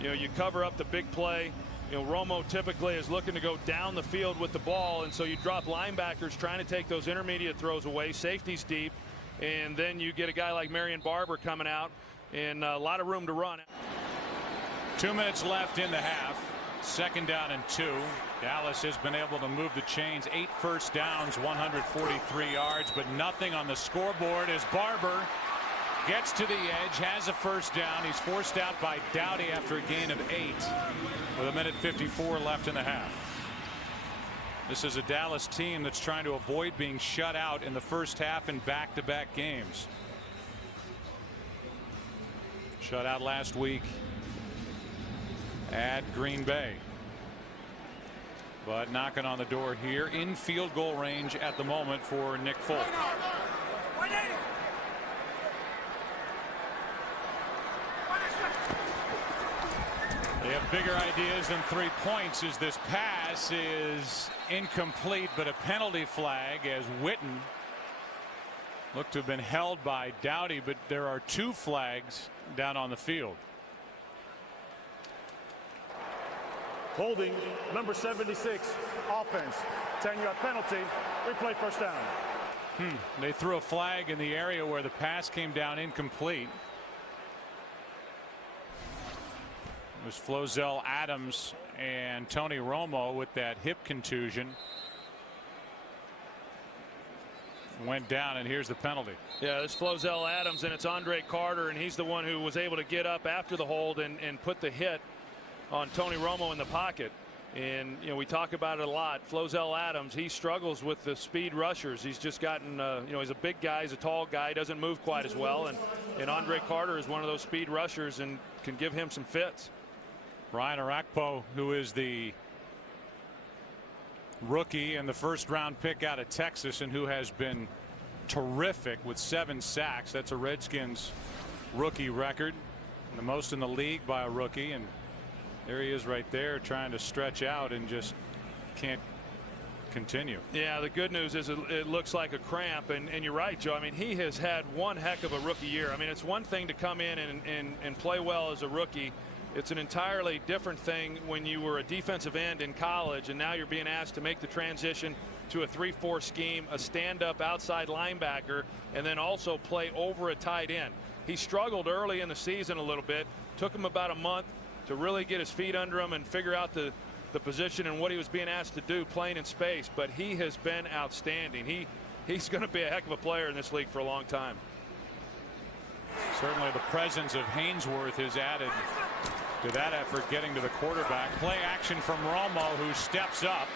you know, you cover up the big play. You know, Romo typically is looking to go down the field with the ball, and so you drop linebackers trying to take those intermediate throws away, safeties deep, and then you get a guy like Marion Barber coming out, and a lot of room to run. 2 minutes left in the half. 2nd down and 2. Dallas has been able to move the chains. 8 first downs, 143 yards, but nothing on the scoreboard as Barber gets to the edge, has a 1st down. He's forced out by Doughty after a gain of 8 with 1:54 left in the half. This is a Dallas team that's trying to avoid being shut out in the first half in back-to-back games. Shut out last week at Green Bay. But knocking on the door here in field goal range at the moment for Nick Folk. They have bigger ideas than 3 points as this pass is incomplete, but a penalty flag as Witten looked to have been held by Doughty, but there are 2 flags down on the field. Holding number 76, offense. 10-yard penalty. Replay 1st down. They threw a flag in the area where the pass came down incomplete. It was Flozell Adams and Tony Romo with that hip contusion. Went down, and here's the penalty. Yeah, this Flozell Adams, and it's Andre Carter, and he's the one who was able to get up after the hold and put the hit on Tony Romo in the pocket. And, you know, we talk about it a lot. Flozell Adams, he struggles with the speed rushers. He's just gotten, you know, he's a big guy, he's a tall guy, doesn't move quite as well. And Andre Carter is one of those speed rushers and can give him some fits. Brian Arakpo, who is the rookie and the 1st-round pick out of Texas, and who has been terrific with 7 sacks. That's a Redskins rookie record, the most in the league by a rookie. And there he is right there trying to stretch out and just can't continue. Yeah, the good news is it looks like a cramp, and you're right, Joe. I mean, he has had one heck of a rookie year. I mean, it's one thing to come in and play well as a rookie. It's an entirely different thing when you were a defensive end in college, and now you're being asked to make the transition to a 3-4 scheme, a stand-up outside linebacker, and then also play over a tight end. He struggled early in the season a little bit. Took him about a month to really get his feet under him and figure out the position and what he was being asked to do playing in space. But he has been outstanding. He's going to be a heck of a player in this league for a long time. Certainly the presence of Hainsworth has added to that effort getting to the quarterback. Play action from Romo, who steps up,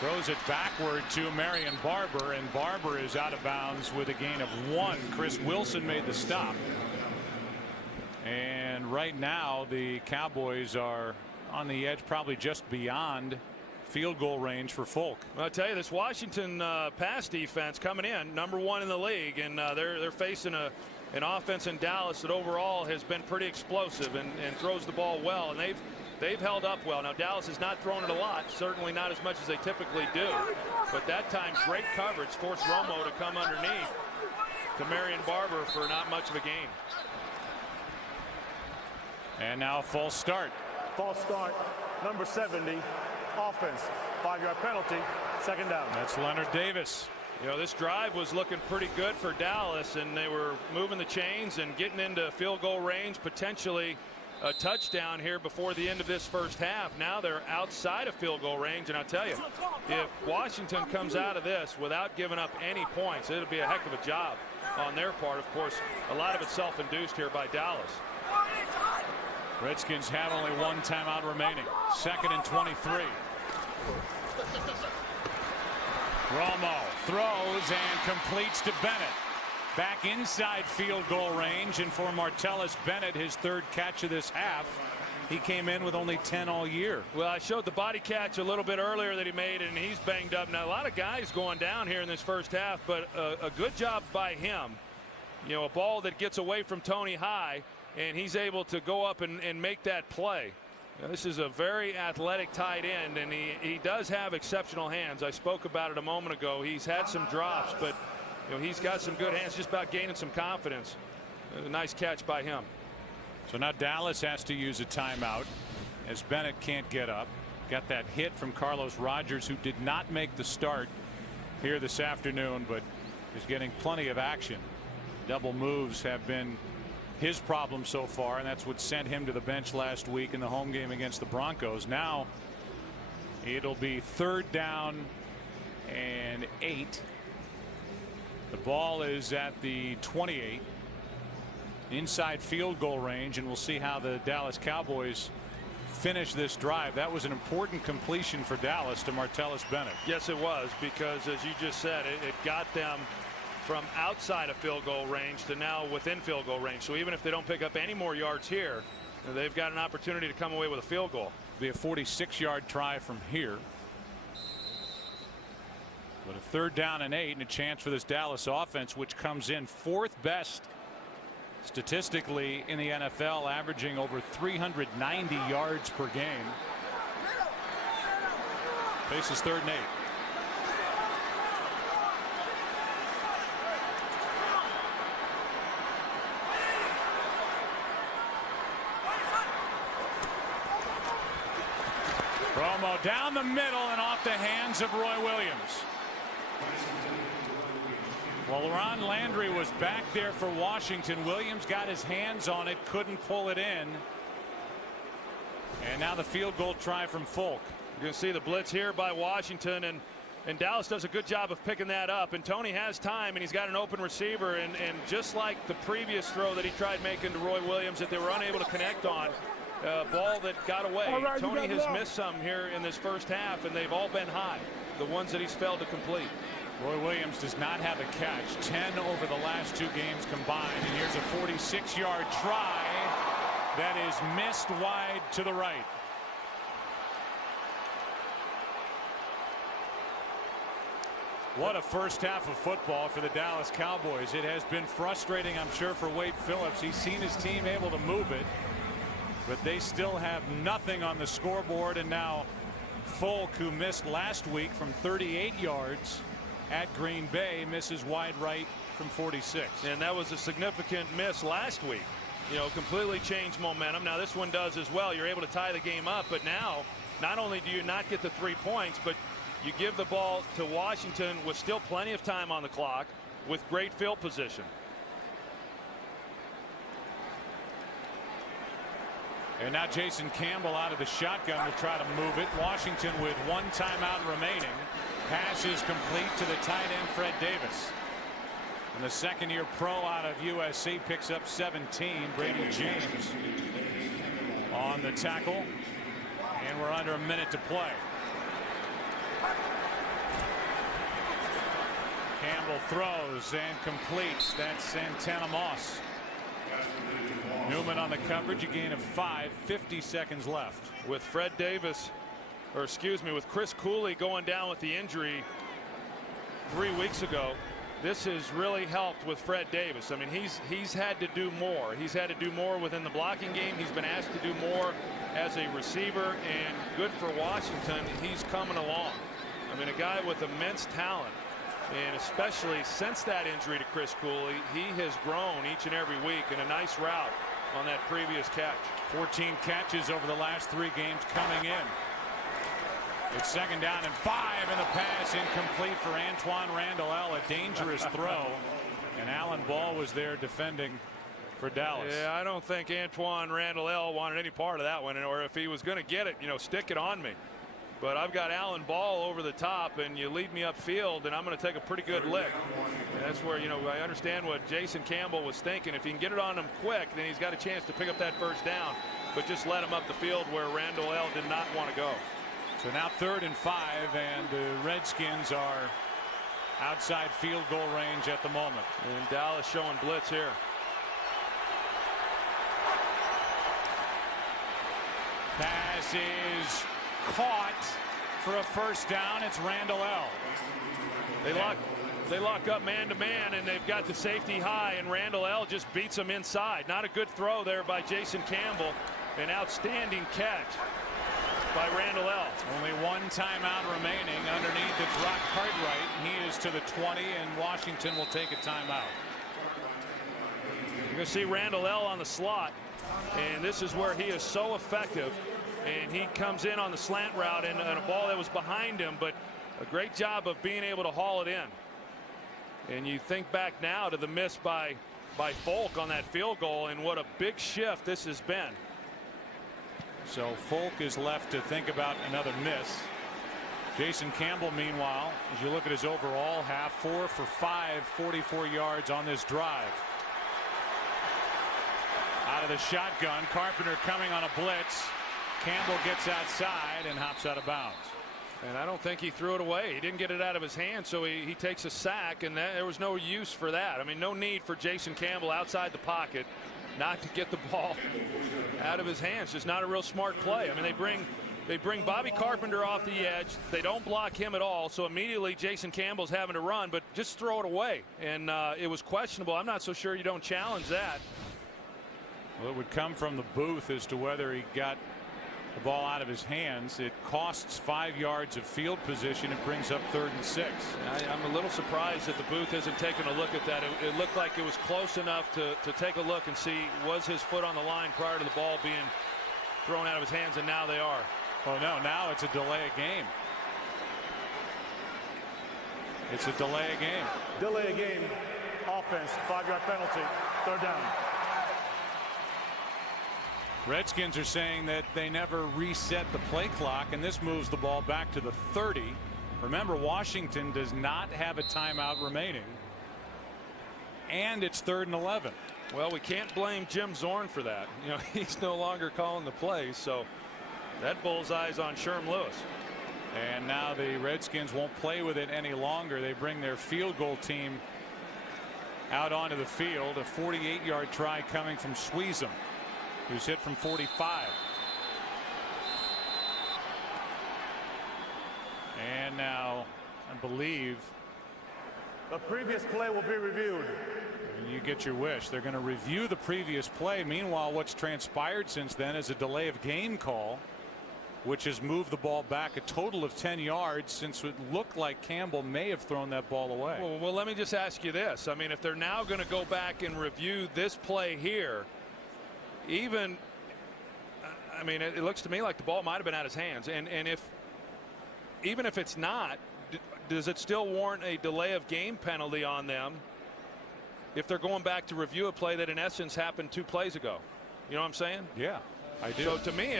throws it backward to Marion Barber, and Barber is out of bounds with a gain of 1. Chris Wilson made the stop. And right now the Cowboys are on the edge, probably just beyond field goal range for Folk. I'll tell you, this Washington pass defense coming in #1 in the league, and they're facing an offense in Dallas that overall has been pretty explosive and throws the ball well, and they've held up well. Now Dallas has not thrown it a lot, certainly not as much as they typically do, but that time great coverage forced Romo to come underneath to Marion Barber for not much of a gain. And now false start. False start, number 70, offense. 5-yard penalty, second down. That's Leonard Davis. You know, this drive was looking pretty good for Dallas, and they were moving the chains and getting into field goal range, potentially a touchdown here before the end of this first half. Now they're outside of field goal range, and I'll tell you, if Washington comes out of this without giving up any points, it'll be a heck of a job on their part. Of course, a lot of it self-induced here by Dallas. Redskins have only one timeout remaining. 2nd and 23. Romo throws and completes to Bennett. Back inside field goal range, and for Martellus Bennett, his 3rd catch of this half. He came in with only 10 all year. Well, I showed the body catch a little bit earlier that he made, and he's banged up. Now, a lot of guys going down here in this first half, but a good job by him. You know, a ball that gets away from Tony high, and he's able to go up and make that play. Now, this is a very athletic tight end, and he does have exceptional hands. I spoke about it a moment ago. He's had some drops, but you know, he's got some good hands, just about gaining some confidence. A nice catch by him. So now Dallas has to use a timeout as Bennett can't get up. Got that hit from Carlos Rogers, who did not make the start here this afternoon, but is getting plenty of action. Double moves have been his problem so far, and that's what sent him to the bench last week in the home game against the Broncos. Now it'll be 3rd down and 8. The ball is at the 28, inside field goal range, and we'll see how the Dallas Cowboys finish this drive. That was an important completion for Dallas to Martellus Bennett. Yes, it was, because as you just said, it got them from outside of field goal range to now within field goal range. So even if they don't pick up any more yards here, they've got an opportunity to come away with a field goal. Be a 46-yard try from here. But a 3rd down and 8, and a chance for this Dallas offense, which comes in 4th best statistically in the NFL, averaging over 390 yards per game. Faces 3rd and 8. Romo down the middle and off the hands of Roy Williams. Well, Ron Landry was back there for Washington. Williams got his hands on it, couldn't pull it in. And now the field goal try from Folk. You're going to see the blitz here by Washington, and Dallas does a good job of picking that up. And Tony has time, and he's got an open receiver. And just like the previous throw that he tried making to Roy Williams that they were unable to connect on, ball that got away. Right, Tony has missed some here in this first half, and they've all been high, the ones that he's failed to complete. Roy Williams does not have a catch. 10 over the last 2 games combined. And here's a 46-yard try that is missed wide to the right. What a first half of football for the Dallas Cowboys. It has been frustrating, I'm sure, for Wade Phillips. He's seen his team able to move it, but they still have nothing on the scoreboard. And now Folk, who missed last week from 38 yards at Green Bay, misses wide right from 46. And that was a significant miss last week. You know, completely changed momentum. Now this one does as well. You're able to tie the game up, but now not only do you not get the 3 points, but you give the ball to Washington with still plenty of time on the clock with great field position. And now Jason Campbell out of the shotgun will try to move it. Washington with 1 timeout remaining. Pass is complete to the tight end Fred Davis. And the 2nd-year pro out of USC picks up 17. Brady James on the tackle. And we're under a minute to play. Campbell throws and completes. That's Santana Moss. Newman on the coverage, a gain of 5, 50 seconds left. With Fred Davis, or excuse me, with Chris Cooley going down with the injury 3 weeks ago, this has really helped with Fred Davis. I mean, he's had to do more. He's had to do more within the blocking game. He's been asked to do more as a receiver, and good for Washington. He's coming along. I mean, a guy with immense talent, and especially since that injury to Chris Cooley, he has grown each and every week, in a nice route on that previous catch. 14 catches over the last 3 games coming in. It's 2nd down and 5, and the pass incomplete for Antoine Randall. A dangerous throw, and Alan Ball was there defending for Dallas. Yeah, I don't think Antoine Randall wanted any part of that one, or if he was going to get it, stick it on me. But I've got Alan Ball over the top, and you lead me upfield, and I'm going to take a pretty good lick. And that's where, I understand what Jason Campbell was thinking. If he can get it on him quick, then he's got a chance to pick up that 1st down. But just let him up the field where Randall did not want to go. So now 3rd and 5, and the Redskins are outside field goal range at the moment. And Dallas showing blitz here. Pass is caught for a 1st down. It's Randall. They lock up man-to-man, and they've got the safety high, and Randall just beats him inside. Not a good throw there by Jason Campbell. An outstanding catch by Randall. Only 1 timeout remaining. Underneath, it's Rock Cartwright. He is to the 20, and Washington will take a timeout. You're going to see Randall on the slot, and this is where he is so effective. And he comes in on the slant route and a ball that was behind him, but a great job of being able to haul it in. And you think back now to the miss by Folk on that field goal, and what a big shift this has been. So Folk is left to think about another miss. Jason Campbell, meanwhile, as you look at his overall half, 4 for 5, 44 yards on this drive. Out of the shotgun, Carpenter coming on a blitz. Campbell gets outside and hops out of bounds. And I don't think he threw it away. He didn't get it out of his hand, so he takes a sack, and there was no use for that. I mean, no need for Jason Campbell outside the pocket not to get the ball out of his hands. Just not a real smart play. I mean, they bring Bobby Carpenter off the edge. They don't block him at all, so immediately Jason Campbell's having to run, but just throw it away. And it was questionable. I'm not so sure you don't challenge that. Well, it would come from the booth as to whether he got the ball out of his hands. It costs 5 yards of field position. It brings up 3rd and 6. I'm a little surprised that the booth isn't taking a look at that. It looked like it was close enough to take a look and see, was his foot on the line prior to the ball being thrown out of his hands, and now they are. Oh no, now it's a delay of game. It's a delay of game. Delay of game. Offense. 5-yard penalty. 3rd down. Redskins are saying that they never reset the play clock, and this moves the ball back to the 30. Remember, Washington does not have a timeout remaining, and it's 3rd and 11. Well, we can't blame Jim Zorn for that. He's no longer calling the plays, so that bullseye's on Sherm Lewis. And now the Redskins won't play with it any longer. They bring their field goal team out onto the field. A 48-yard try coming from Sweezum, who's hit from 45. And now, I believe, the previous play will be reviewed. And you get your wish. They're going to review the previous play. Meanwhile, what's transpired since then is a delay of game call, which has moved the ball back a total of 10 yards, since it looked like Campbell may have thrown that ball away. Well, let me just ask you this. I mean, if they're now going to go back and review this play here, even, I mean, it looks to me like the ball might have been out of his hands. And even if it's not, does it still warrant a delay of game penalty on them if they're going back to review a play that in essence happened 2 plays ago? You know what I'm saying? Yeah, I do. So to me,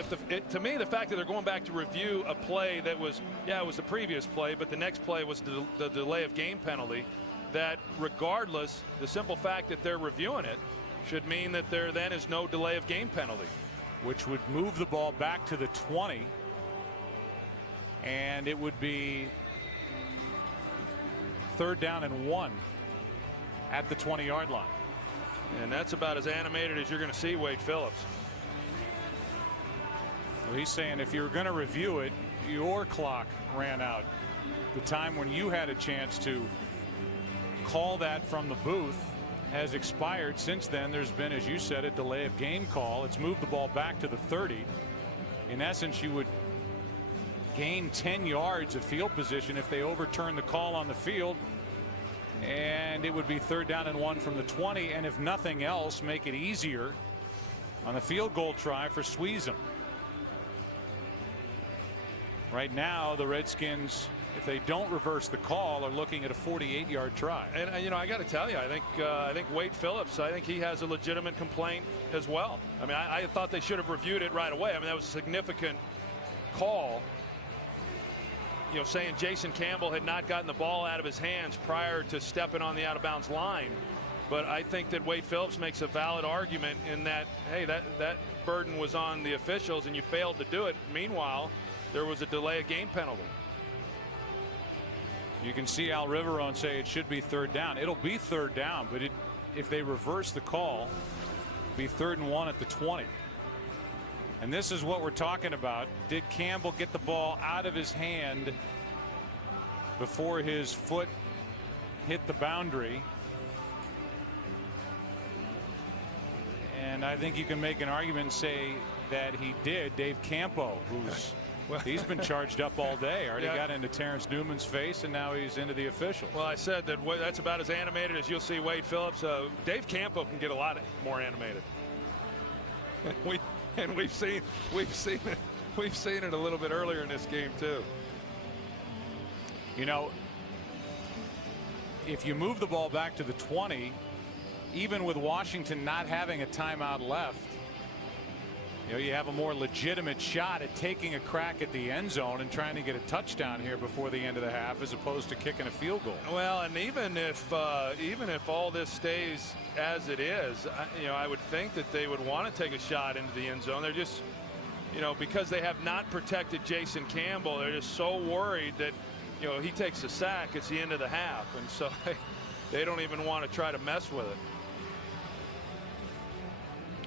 the fact that they're going back to review a play that was, it was the previous play, but the next play was the delay of game penalty, that regardless, the simple fact that they're reviewing it should mean that there then is no delay of game penalty, which would move the ball back to the 20, and it would be 3rd down and 1 at the 20-yard line. And that's about as animated as you're going to see Wade Phillips. Well, he's saying if you're going to review it, your clock ran out. The time when you had a chance to call that from the booth has expired. Since then, there's been, as you said, a delay of game call. It's moved the ball back to the 30. In essence, you would gain 10 yards of field position if they overturn the call on the field, and it would be 3rd down and 1 from the 20, and if nothing else, make it easier on the field goal try for Sweezum. Right now, the Redskins, if they don't reverse the call, are looking at a 48-yard try. And you know, I got to tell you, I think Wade Phillips, I think he has a legitimate complaint as well. I mean, I thought they should have reviewed it right away. I mean, that was a significant call. You know, saying Jason Campbell had not gotten the ball out of his hands prior to stepping on the out-of-bounds line. But I think that Wade Phillips makes a valid argument in that, hey, that burden was on the officials and you failed to do it. Meanwhile, there was a delay of game penalty. You can see Al Riveron say it should be third down. It'll be third down, but if they reverse the call, it'll be 3rd and 1 at the 20. And this is what we're talking about. Did Campbell get the ball out of his hand before his foot hit the boundary? And I think you can make an argument and say that he did. Dave Campo, who's he's been charged up all day. Already got into Terrence Newman's face, and now he's into the official. Well, I said that that's about as animated as you'll see Wade Phillips. Dave Campo can get a lot more animated. We've seen it a little bit earlier in this game too. You know, if you move the ball back to the 20, even with Washington not having a timeout left, you know, you have a more legitimate shot at taking a crack at the end zone and trying to get a touchdown here before the end of the half, as opposed to kicking a field goal. Well, and even if all this stays as it is, you know, I would think that they would want to take a shot into the end zone. They're just, you know, because they have not protected Jason Campbell, they're just so worried that, you know, he takes a sack, it's the end of the half, and so they don't even want to try to mess with it.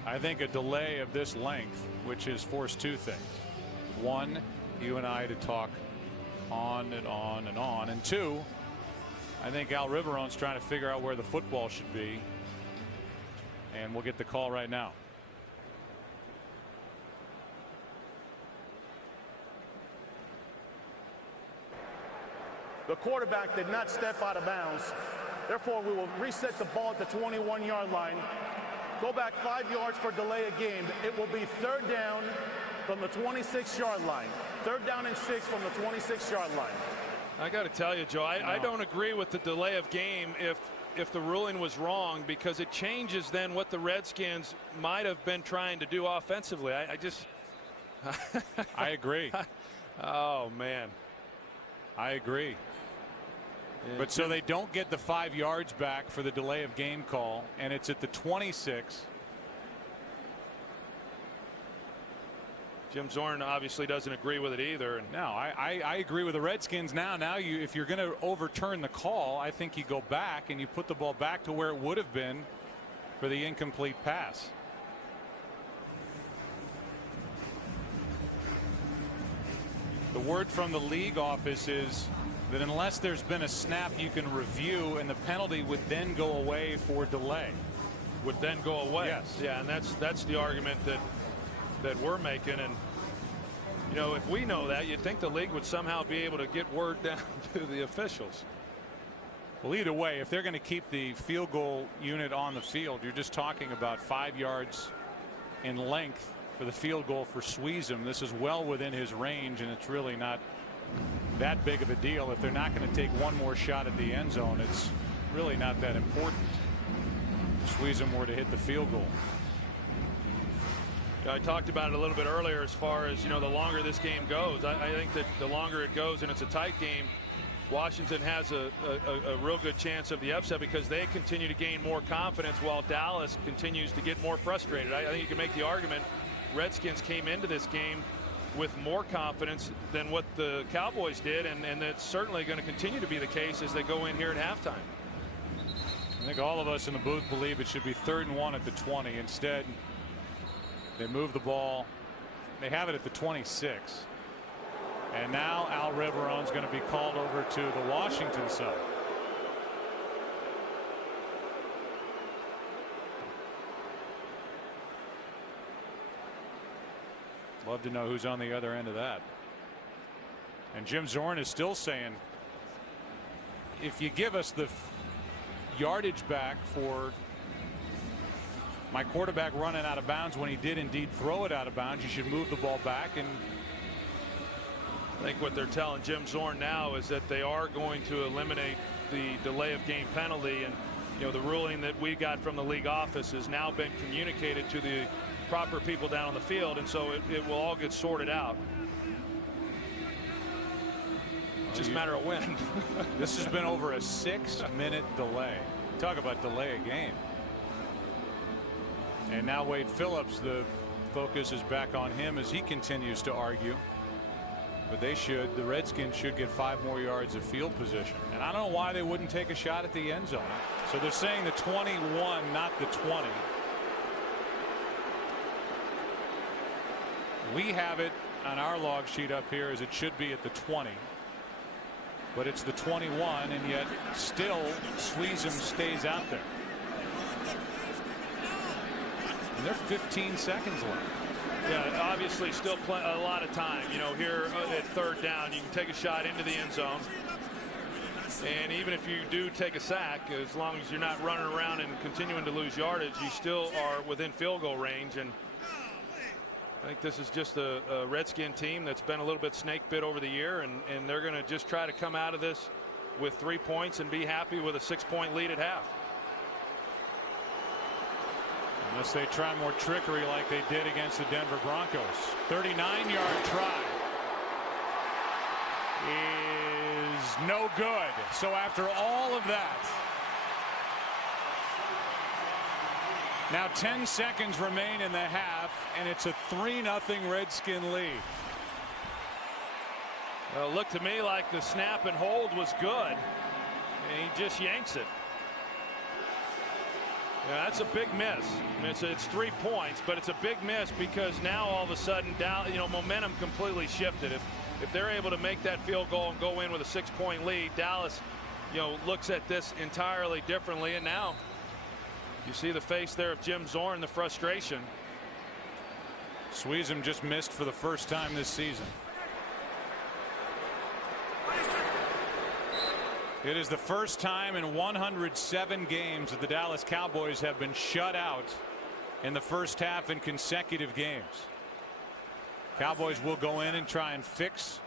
I think a delay of this length, which has forced two things. One, you and I to talk on and on and on. And two, I think Al Riveron's trying to figure out where the football should be. And we'll get the call right now. The quarterback did not step out of bounds. Therefore, we will reset the ball at the 21-yard line. Go back 5 yards for delay of game. It will be 3rd down from the 26-yard line. 3rd down and 6 from the 26-yard line. I got to tell you, Joe, I don't agree with the delay of game if the ruling was wrong, because it changes then what the Redskins might have been trying to do offensively. I just I agree. Oh man, I agree. But so they don't get the 5 yards back for the delay of game call, and it's at the 26. Jim Zorn obviously doesn't agree with it either. No, I agree with the Redskins now. Now if you're going to overturn the call, I think you go back and you put the ball back to where it would have been for the incomplete pass. The word from the league office is that unless there's been a snap, you can review, and the penalty would then go away for delay. Would then go away. Yes. Yeah, and that's the argument that we're making. And you know, if we know that, you'd think the league would somehow be able to get word down to the officials. Well, either way, if they're going to keep the field goal unit on the field, you're just talking about 5 yards in length for the field goal for Sweezum. This is well within his range, and it's really not that big of a deal. If they're not going to take one more shot at the end zone, it's really not that important. If Sweezum were to hit the field goal. I talked about it a little bit earlier as far as, you know, the longer this game goes. I think that the longer it goes and it's a tight game, Washington has a real good chance of the upset, because they continue to gain more confidence while Dallas continues to get more frustrated. I think you can make the argument Redskins came into this game with more confidence than what the Cowboys did, and that's certainly going to continue to be the case as they go in here at halftime. I think all of us in the booth believe it should be 3rd and 1 at the 20. Instead, they move the ball. They have it at the 26. And now Al Riveron's going to be called over to the Washington side. Love to know who's on the other end of that. And Jim Zorn is still saying, if you give us the yardage back for my quarterback running out of bounds when he did indeed throw it out of bounds, you should move the ball back and I think what they're telling Jim Zorn now is that they are going to eliminate the delay of game penalty, and the ruling that we got from the league office has now been communicated to the proper people down on the field, and so it will all get sorted out. Just a matter of when. This has been over a 6-minute delay. Talk about delay a game. And now Wade Phillips, the focus is back on him as he continues to argue. But the Redskins should get 5 more yards of field position. And I don't know why they wouldn't take a shot at the end zone. So they're saying the 21, not the 20. We have it on our log sheet up here as it should be at the 20. But it's the 21, and yet still Sweezum stays out there. And they're 15 seconds left. Yeah, obviously still a lot of time. Here at 3rd down, you can take a shot into the end zone. And even if you do take a sack, as long as you're not running around and continuing to lose yardage, you still are within field goal range. And I think this is just a Redskin team that's been a little bit snake bit over the year, and they're going to just try to come out of this with 3 points and be happy with a 6-point lead at half. Unless they try more trickery like they did against the Denver Broncos. 39-yard try is no good. So after all of that, now 10 seconds remain in the half, and it's a 3-0 Redskin lead. Well, it looked to me like the snap and hold was good, and he just yanks it. Yeah, that's a big miss. I mean, it's 3 points, but it's a big miss because now all of a sudden momentum completely shifted. If they're able to make that field goal and go in with a 6-point lead, Dallas looks at this entirely differently, and now you see the face there of Jim Zorn, the frustration. Sweezum just missed for the first time this season. It is the first time in 107 games that the Dallas Cowboys have been shut out in the first half in consecutive games. Cowboys will go in and try and fix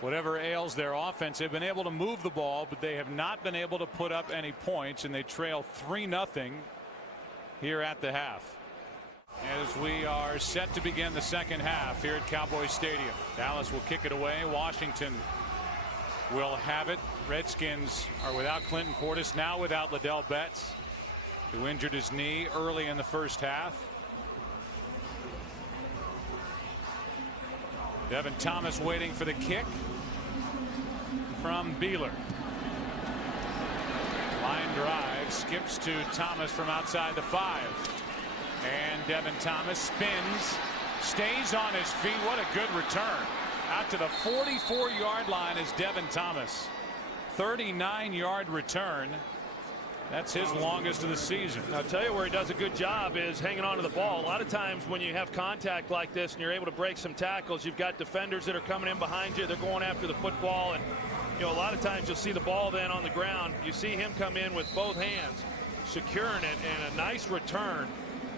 whatever ails their offense. They've been able to move the ball, but they have not been able to put up any points, and they trail 3-0 here at the half. As we are set to begin the second half here at Cowboys Stadium. Dallas will kick it away. Washington will have it. Redskins are without Clinton Portis, now without Liddell Betts, who injured his knee early in the first half. Devin Thomas waiting for the kick from Beeler. Line drive, skips to Thomas from outside the 5. And Devin Thomas spins, stays on his feet. What a good return. Out to the 44-yard line is Devin Thomas. 39-yard return. That's his longest of the season. I'll tell you where he does a good job is hanging on to the ball. A lot of times when you have contact like this and you're able to break some tackles, you've got defenders that are coming in behind you. They're going after the football, and a lot of times you'll see the ball then on the ground. You see him come in with both hands, securing it, and a nice return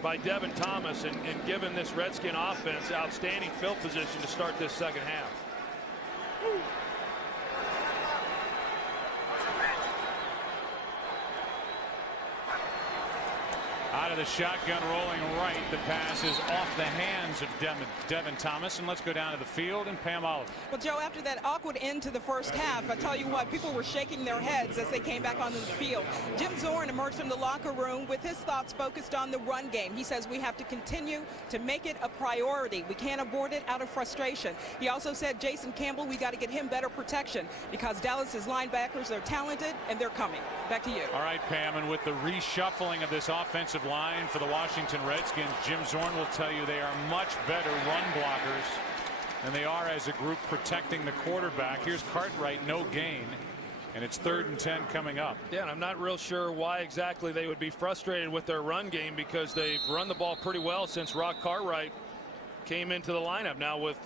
by Devin Thomas, and giving this Redskin offense outstanding field position to start this second half. Out of the shotgun, rolling right. The pass is off the hands of Devin Thomas. And let's go down to the field and Pam Oliver. Well, Joe, after that awkward end to the first half, I tell you what, people were shaking their heads as they came back onto the field. Jim Zorn emerged from the locker room with his thoughts focused on the run game. He says we have to continue to make it a priority. We can't abort it out of frustration. He also said Jason Campbell, we got to get him better protection because Dallas's linebackers are talented and they're coming. Back to you. All right, Pam, and with the reshuffling of this offensive line for the Washington Redskins, Jim Zorn will tell you they are much better run blockers than they are as a group protecting the quarterback. Here's Cartwright, no gain, and it's 3rd and 10 coming up. Yeah, and I'm not real sure why exactly they would be frustrated with their run game, because they've run the ball pretty well since Rock Cartwright came into the lineup. Now with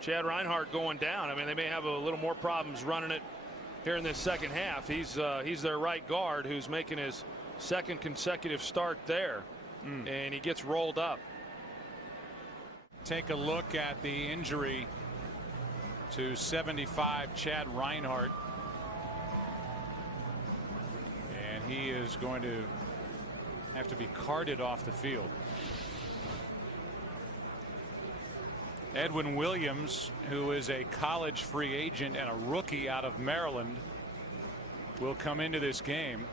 Chad Reinhardt going down, I mean, they may have a little more problems running it here in this second half. He's their right guard who's making his second consecutive start there, and he gets rolled up. Take a look at the injury to 75, Chad Reinhardt. And he is going to have to be carted off the field. Edwin Williams, who is a college free agent and a rookie out of Maryland, will come into this game.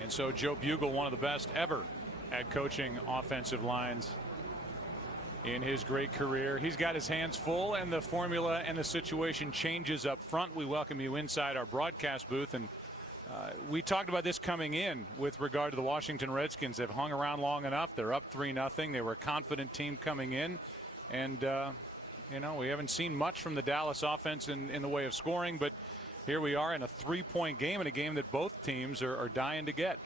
And so Joe Bugle, one of the best ever at coaching offensive lines in his great career. He's got his hands full, and the formula and the situation changes up front. We welcome you inside our broadcast booth, and we talked about this coming in with regard to the Washington Redskins. They've hung around long enough. They're up 3-0. They were a confident team coming in, and you know, we haven't seen much from the Dallas offense in the way of scoring, but here we are in a 3-point game, in a game that both teams are dying to get.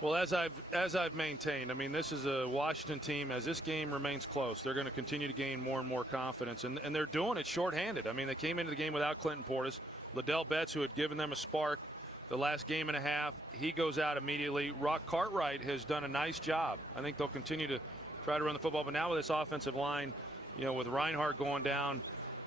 Well, as I've maintained, I mean, this is a Washington team. As this game remains close, they're going to continue to gain more and more confidence, and they're doing it shorthanded. I mean, they came into the game without Clinton Portis. Liddell Betts, who had given them a spark the last game and a half, he goes out immediately. Rock Cartwright has done a nice job. I think they'll continue to try to run the football, but now with this offensive line, you know, with Reinhardt going down,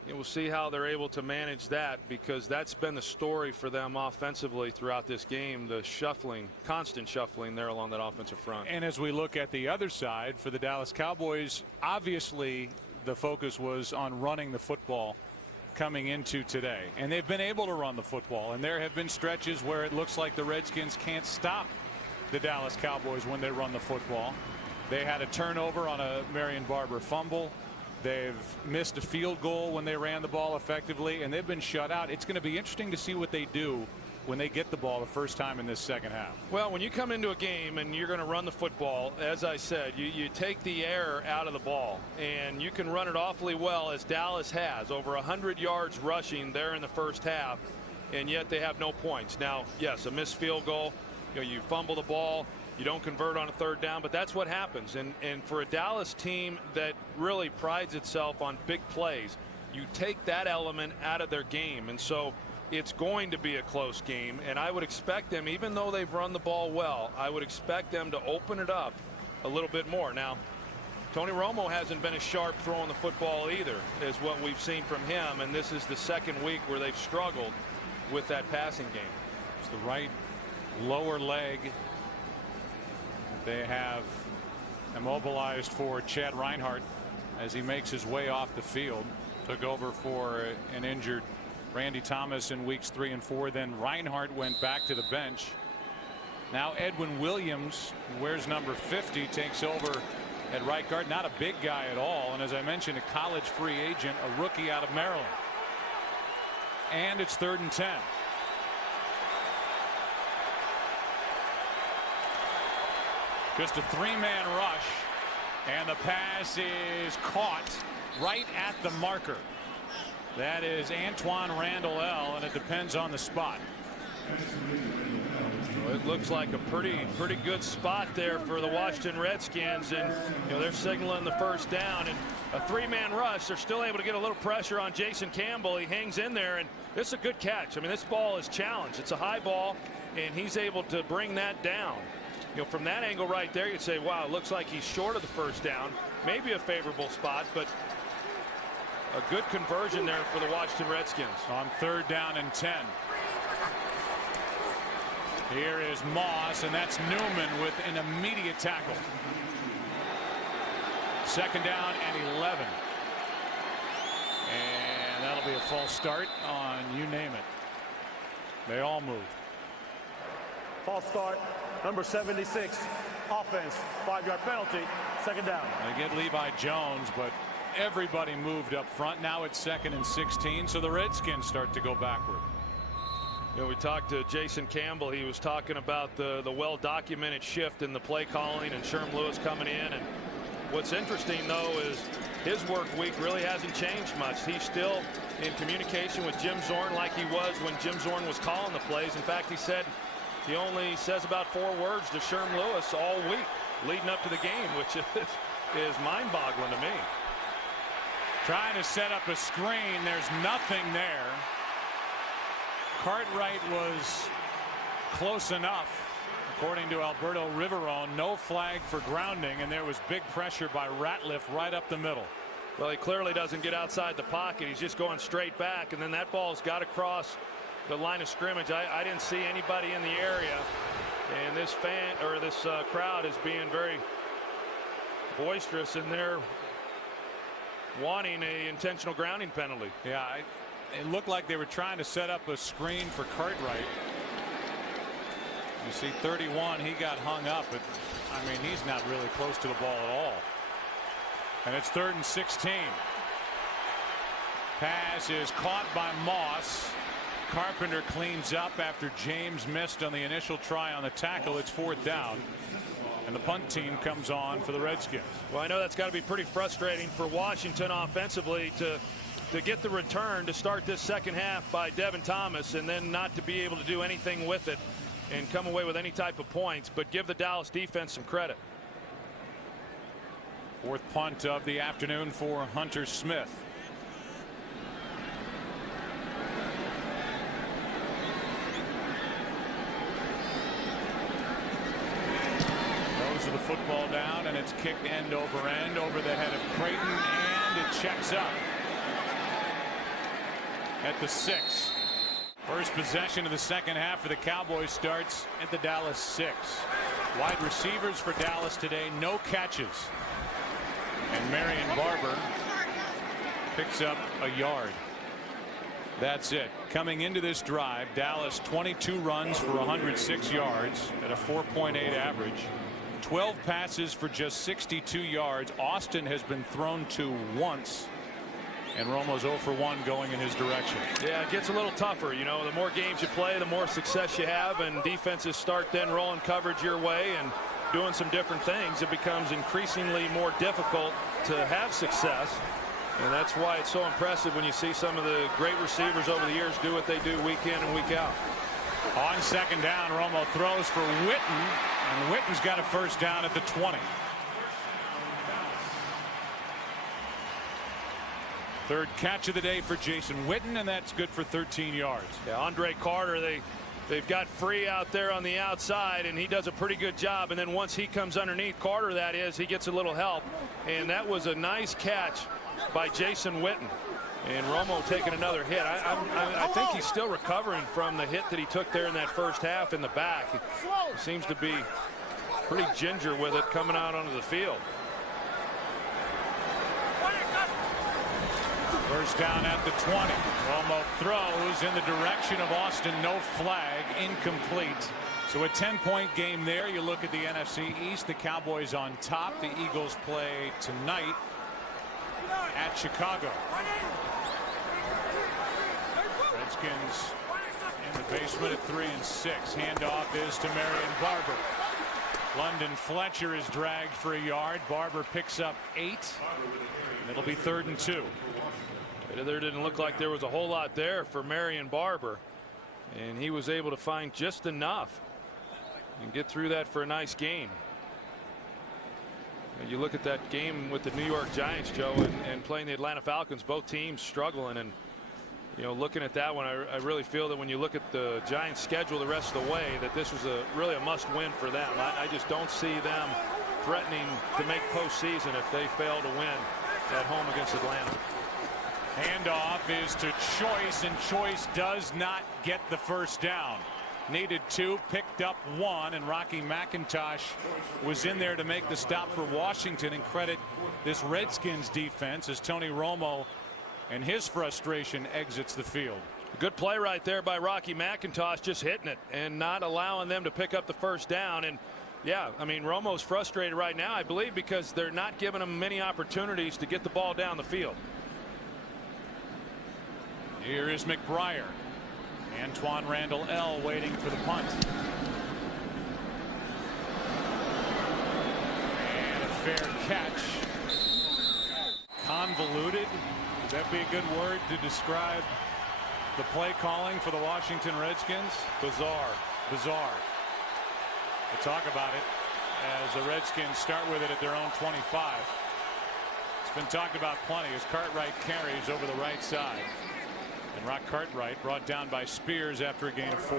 we'll see how they're able to manage that, because that's been the story for them offensively throughout this game, the shuffling, constant shuffling there along that offensive front. And as we look at the other side for the Dallas Cowboys, obviously the focus was on running the football coming into today, and they've been able to run the football, and there have been stretches where it looks like the Redskins can't stop the Dallas Cowboys when they run the football. They had a turnover on a Marion Barber fumble. They've missed a field goal when they ran the ball effectively, and they've been shut out. It's going to be interesting to see what they do when they get the ball the first time in this second half. Well, when you come into a game and you're going to run the football, as I said, you take the air out of the ball, and you can run it awfully well, as Dallas has, over 100 yards rushing there in the first half, and yet they have no points. Now, yes, a missed field goal, you fumble the ball, you don't convert on a third down, but that's what happens. And for a Dallas team that really prides itself on big plays, you take that element out of their game, and so it's going to be a close game, and I would expect them, even though they've run the ball well, I would expect them to open it up a little bit more. Now, Tony Romo hasn't been as sharp throwing the football either as what we've seen from him, and this is the second week where they've struggled with that passing game. It's the right lower leg they have immobilized for Chad Reinhardt as he makes his way off the field. Took over for an injured Randy Thomas in weeks 3 and 4. Then Reinhardt went back to the bench. Now Edwin Williams, who wears number 50, takes over at right guard. Not a big guy at all, and as I mentioned, a college free agent, a rookie out of Maryland. And it's 3rd and 10. Just a 3-man rush, and the pass is caught right at the marker. That is Antoine Randall L, and it depends on the spot. Well, it looks like a pretty good spot there for the Washington Redskins, and they're signaling the first down, and a 3-man rush. They're still able to get a little pressure on Jason Campbell. He hangs in there, and this is a good catch. I mean, this ball is challenged. It's a high ball, and he's able to bring that down. From that angle right there, you'd say, wow, it looks like he's short of the first down. Maybe a favorable spot, but a good conversion there for the Washington Redskins. On 3rd down and 10. Here is Moss, and that's Newman with an immediate tackle. 2nd down and 11. And that'll be a false start on you name it. They all move. False start, number 76, offense, 5-yard penalty, 2nd down. They get Levi Jones, but everybody moved up front. Now it's 2nd and 16, so the Redskins start to go backward. We talked to Jason Campbell. He was talking about the well-documented shift in the play calling and Sherm Lewis coming in. And what's interesting, though, is his work week really hasn't changed much. He's still in communication with Jim Zorn like he was when Jim Zorn was calling the plays. In fact, he said he only says about 4 words to Sherm Lewis all week leading up to the game, which is mind-boggling to me. Trying to set up a screen. There's nothing there. Cartwright was close enough, according to Alberto Riverone. No flag for grounding, and there was big pressure by Ratliff right up the middle. Well, he clearly doesn't get outside the pocket. He's just going straight back, and then that ball's got to cross the line of scrimmage. I didn't see anybody in the area, and this crowd is being very boisterous, and they're wanting a intentional grounding penalty. Yeah, it looked like they were trying to set up a screen for Cartwright. You see 31, he got hung up, but I mean, he's not really close to the ball at all. And it's 3rd and 16. Pass is caught by Moss. Carpenter cleans up after James missed on the initial try on the tackle. It's 4th down. And the punt team comes on for the Redskins. Well, I know that's got to be pretty frustrating for Washington offensively to get the return to start this second half by Devin Thomas and then not to be able to do anything with it and come away with any type of points, but give the Dallas defense some credit. 4th punt of the afternoon for Hunter Smith. Throws the football down, and it's kicked end over end over the head of Creighton, and it checks up at the 6. First possession of the second half for the Cowboys starts at the Dallas 6. Wide receivers for Dallas today, no catches. And Marion Barber picks up a yard. That's it. Coming into this drive, Dallas 22 runs for 106 yards at a 4.8 average. 12 passes for just 62 yards. Austin has been thrown to once. And Romo's 0 for 1 going in his direction. Yeah, it gets a little tougher. You know, the more games you play, the more success you have, and defenses start then rolling coverage your way and doing some different things. It becomes increasingly more difficult to have success, and that's why it's so impressive when you see some of the great receivers over the years do what they do week in and week out. On second down, Romo throws for Witten, and Witten's got a first down at the 20. Third catch of the day for Jason Witten, and that's good for 13 yards. Yeah, Andre Carter, they've got free out there on the outside, and he does a pretty good job. And then once he comes underneath, Carter that is, he gets a little help. And that was a nice catch by Jason Witten. And Romo taking another hit. I think he's still recovering from the hit that he took there in that first half in the back. He seems to be pretty ginger with it coming out onto the field. First down at the 20. Romo throws in the direction of Austin. No flag. Incomplete. So a 10-point game there. You look at the NFC East. The Cowboys on top. The Eagles play tonight at Chicago. Redskins in the basement at 3 and 6. Handoff is to Marion Barber. London Fletcher is dragged for a yard. Barber picks up 8. It'll be 3rd and 2. There didn't look like there was a whole lot there for Marion Barber, and he was able to find just enough and get through that for a nice gain. You look at that game with the New York Giants, Joe, and playing the Atlanta Falcons, both teams struggling, and you know, looking at that one, I really feel that when you look at the Giants schedule the rest of the way, that this was really a must-win for them. I just don't see them threatening to make postseason if they fail to win at home against Atlanta. Handoff is to Choice, and Choice does not get the first down. Needed 2, picked up 1, and Rocky McIntosh was in there to make the stop for Washington. And credit this Redskins defense as Tony Romo and his frustration exits the field. Good play right there by Rocky McIntosh, just hitting it and not allowing them to pick up the first down. And yeah, I mean, Romo's frustrated right now, I believe, because they're not giving him many opportunities to get the ball down the field. Here is McBriar. Antoine Randall L waiting for the punt. And a fair catch. Convoluted. Would that be a good word to describe the play calling for the Washington Redskins? Bizarre. Bizarre. We'll talk about it as the Redskins start with it at their own 25. It's been talked about plenty as Cartwright carries over the right side. And Rock Cartwright brought down by Spears after a gain of 4.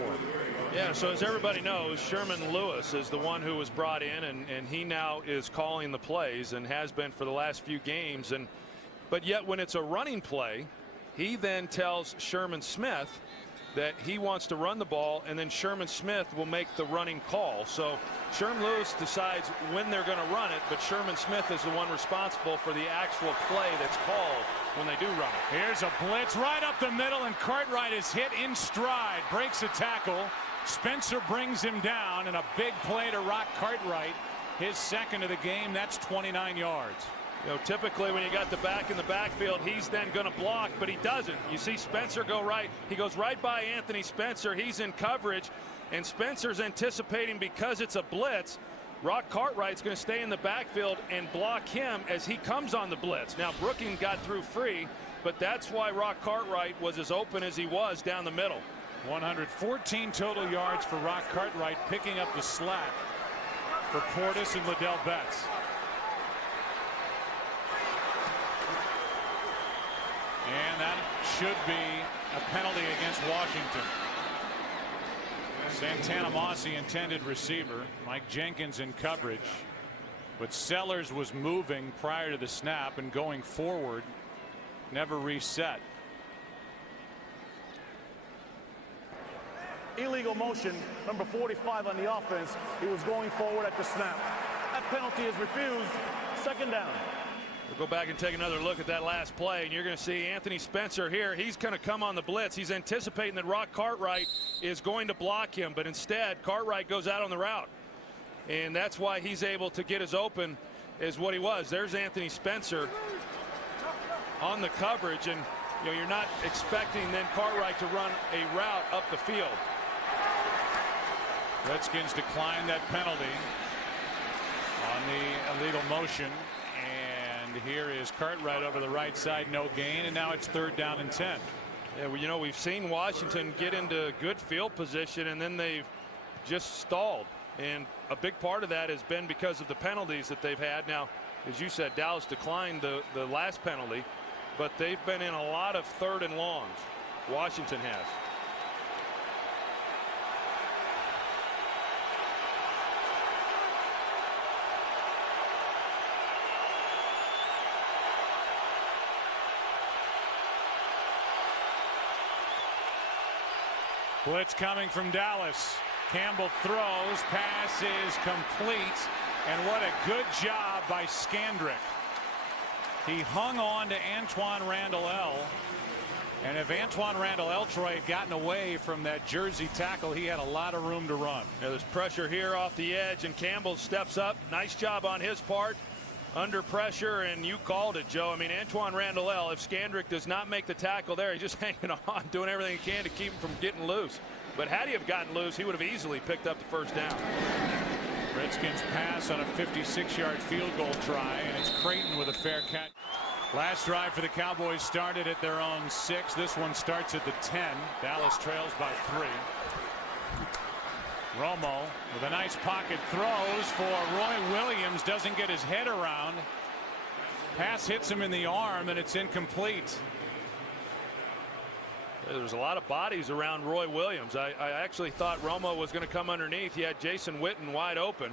Yeah, so as everybody knows, Sherman Lewis is the one who was brought in, and he now is calling the plays and has been for the last few games. And But yet when it's a running play, he then tells Sherman Smith that he wants to run the ball, and then Sherman Smith will make the running call. So Sherman Lewis decides when they're going to run it, but Sherman Smith is the one responsible for the actual play that's called when they do run it. Here's a blitz right up the middle, and Cartwright is hit in stride, breaks a tackle. Spencer brings him down, and a big play to Rock Cartwright, his second of the game. That's 29 yards. You know, typically when you got the back in the backfield, he's then going to block, but he doesn't. You see Spencer go right. He goes right by Anthony Spencer. He's in coverage, and Spencer's anticipating because it's a blitz. Rock Cartwright's going to stay in the backfield and block him as he comes on the blitz. Now, Brooking got through free, but that's why Rock Cartwright was as open as he was down the middle. 114 total yards for Rock Cartwright, picking up the slack for Portis and Liddell Betts. And that should be a penalty against Washington. Santana Moss, the intended receiver. Mike Jenkins in coverage. But Sellers was moving prior to the snap and going forward. Never reset. Illegal motion, number 45 on the offense. He was going forward at the snap. That penalty is refused. Second down. We'll go back and take another look at that last play, and you're going to see Anthony Spencer here. He's going to come on the blitz. He's anticipating that Rock Cartwright is going to block him, but instead Cartwright goes out on the route, and that's why he's able to get as open as what he was. There's Anthony Spencer on the coverage, and you know, you're not expecting then Cartwright to run a route up the field. Redskins declined that penalty on the illegal motion. Here is Cartwright over the right side, no gain, and now it's 3rd down and 10. Yeah, well, you know, we've seen Washington get into good field position, and then they've just stalled. And a big part of that has been because of the penalties that they've had. Now, as you said, Dallas declined the last penalty, but they've been in a lot of 3rd and longs. Washington has. Blitz coming from Dallas. Campbell throws. Pass is complete. And what a good job by Skandrick. He hung on to Antoine Randall-El. And if Antoine Randall-El, Troy, had gotten away from that Jersey tackle, he had a lot of room to run. Yeah, there's pressure here off the edge, and Campbell steps up. Nice job on his part. Under pressure, and you called it, Joe. I mean, Antoine Randall-El, if Skandrick does not make the tackle there, he's just hanging on, doing everything he can to keep him from getting loose. But had he have gotten loose, he would have easily picked up the 1st down. Redskins pass on a 56-yard field goal try, and it's Creighton with a fair catch. Last drive for the Cowboys started at their own 6. This one starts at the 10. Dallas trails by 3. Romo with a nice pocket throws for Roy Williams. Doesn't get his head around. Pass hits him in the arm, and it's incomplete. There's a lot of bodies around Roy Williams. I actually thought Romo was going to come underneath. He had Jason Witten wide open.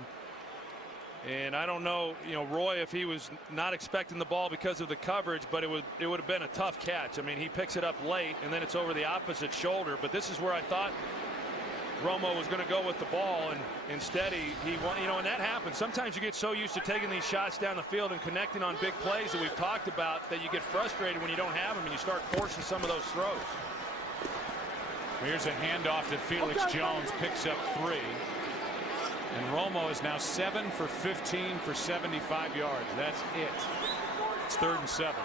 And I don't know, you know, Roy, if he was not expecting the ball because of the coverage, but it would have been a tough catch. I mean, he picks it up late, and then it's over the opposite shoulder. But this is where I thought Romo was going to go with the ball, and instead he won. You know, and that happens. Sometimes you get so used to taking these shots down the field and connecting on big plays that we've talked about that you get frustrated when you don't have them and you start forcing some of those throws. Here's a handoff to Felix Jones, picks up 3. And Romo is now 7 for 15 for 75 yards. That's it. It's 3rd and 7.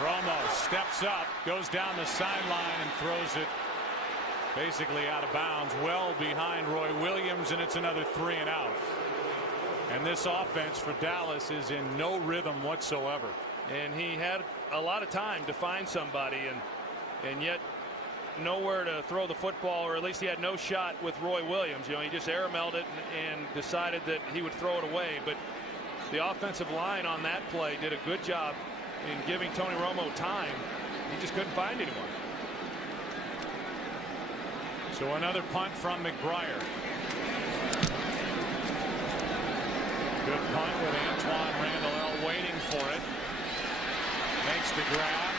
Romo steps up, goes down the sideline, and throws it basically out of bounds, well behind Roy Williams, and it's another 3 and out. And this offense for Dallas is in no rhythm whatsoever. And he had a lot of time to find somebody, and yet nowhere to throw the football, or at least he had no shot with Roy Williams. You know, he just airmailed it and decided that he would throw it away. But the offensive line on that play did a good job in giving Tony Romo time. He just couldn't find anyone. So another punt from McBriar. Good punt with Antoine Randall waiting for it. Makes the grab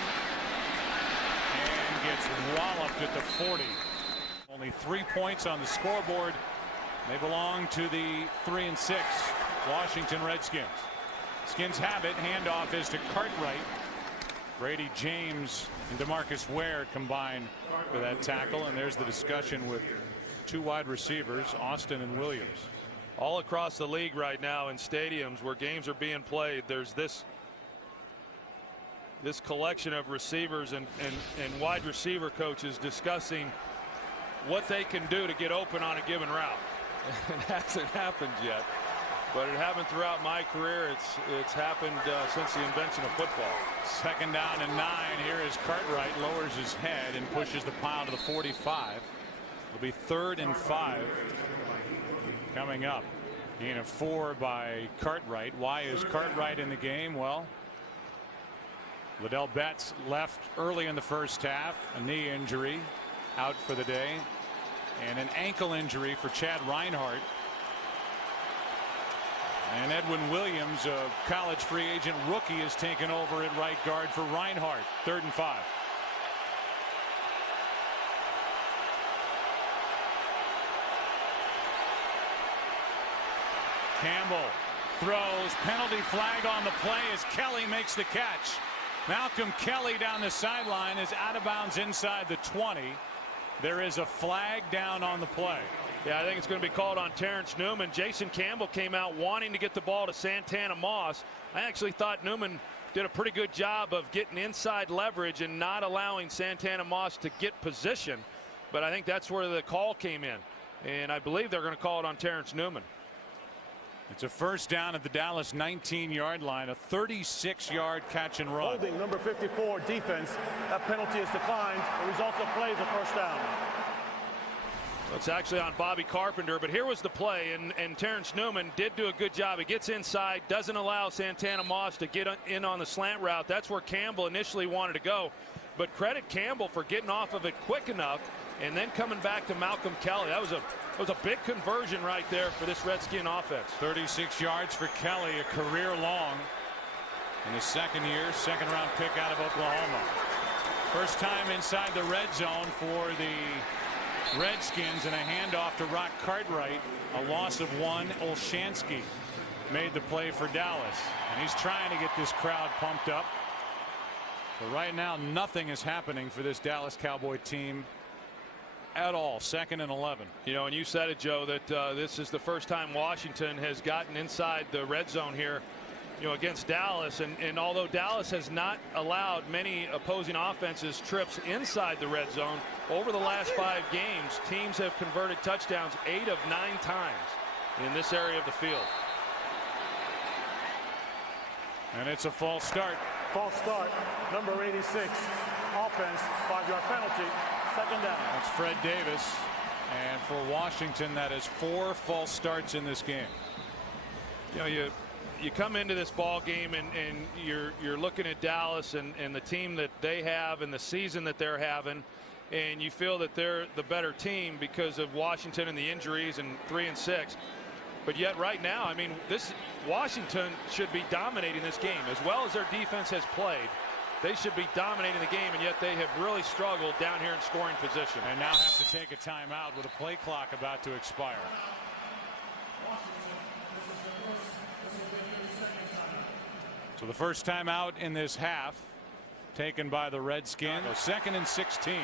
and gets walloped at the 40. Only 3 points on the scoreboard. They belong to the 3-6 Washington Redskins. Skins have it. Handoff is to Cartwright. Brady James and DeMarcus Ware combined for that tackle, and there's the discussion with two wide receivers, Austin and Williams. All across the league right now in stadiums where games are being played, there's this collection of receivers and wide receiver coaches discussing what they can do to get open on a given route. It hasn't happened yet, but it happened throughout my career. It's happened since the invention of football. 2nd down and 9. Here is Cartwright, lowers his head and pushes the pile to the 45. It'll be 3rd and 5 coming up. Gain of 4 by Cartwright. Why is Cartwright in the game? Well, Liddell Betts left early in the first half, a knee injury, out for the day, and an ankle injury for Chad Reinhardt. And Edwin Williams, a college free agent rookie, is taken over at right guard for Reinhardt. 3rd and 5. Campbell throws, penalty flag on the play as Kelly makes the catch. Malcolm Kelly down the sideline is out of bounds inside the 20. There is a flag down on the play. Yeah, I think it's going to be called on Terrence Newman. Jason Campbell came out wanting to get the ball to Santana Moss. I actually thought Newman did a pretty good job of getting inside leverage and not allowing Santana Moss to get position. But I think that's where the call came in. And I believe they're going to call it on Terrence Newman. It's a 1st down at the Dallas 19-yard line, a 36-yard catch and run. Holding number 54 defense. That penalty is declined. The result of play is a 1st down. It's actually on Bobby Carpenter, but here was the play, and Terrence Newman did do a good job. He gets inside, doesn't allow Santana Moss to get in on the slant route. That's where Campbell initially wanted to go, but credit Campbell for getting off of it quick enough and then coming back to Malcolm Kelly. That was a big conversion right there for this Redskin offense. 36 yards for Kelly, a career long in his 2nd year, 2nd round pick out of Oklahoma. First time inside the red zone for the Redskins, and a handoff to Rock Cartwright. A loss of 1. Olshansky made the play for Dallas, and he's trying to get this crowd pumped up. But right now, nothing is happening for this Dallas Cowboy team at all. 2nd and 11. You know, and you said it, Joe, that this is the first time Washington has gotten inside the red zone here, you know, against Dallas. And although Dallas has not allowed many opposing offenses trips inside the red zone, over the last 5 games, teams have converted touchdowns 8 of 9 times in this area of the field. And it's a false start. False start. Number 86. Offense. 5-yard penalty. 2nd down. That's Fred Davis. And for Washington, that is 4 false starts in this game. You know, you come into this ball game and you're looking at Dallas and the team that they have and the season that they're having, and you feel that they're the better team because of Washington and the injuries and 3-6. But yet right now, I mean, this Washington should be dominating this game as well as their defense has played. They should be dominating the game, and yet they have really struggled down here in scoring position. And now have to take a timeout with a play clock about to expire. So the first timeout in this half taken by the Redskins. 2nd and 16.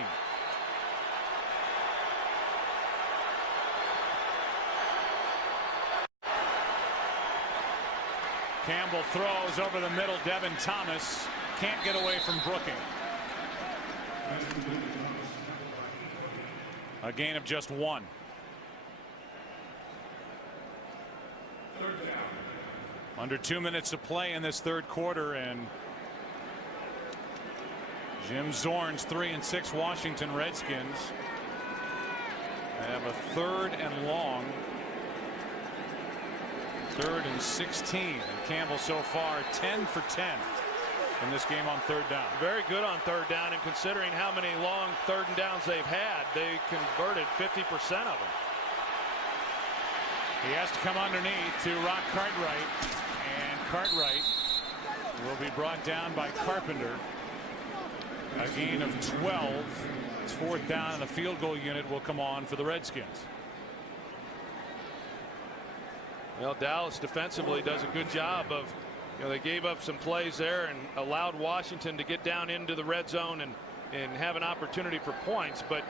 Campbell throws over the middle. Devin Thomas can't get away from Brooking. A gain of just 1. Under 2 minutes to play in this 3rd quarter, and Jim Zorn's 3-6 Washington Redskins have a 3rd and long. 3rd and 16, and Campbell so far 10 for 10 in this game on third down. Very good on third down, and considering how many long third and downs they've had, they converted 50% of them. He has to come underneath to Rock Cartwright, and Cartwright will be brought down by Carpenter. A gain of 12. It's fourth down, and the field goal unit will come on for the Redskins. Well, Dallas defensively does a good job of, they gave up some plays there and allowed Washington to get down into the red zone and have an opportunity for points, but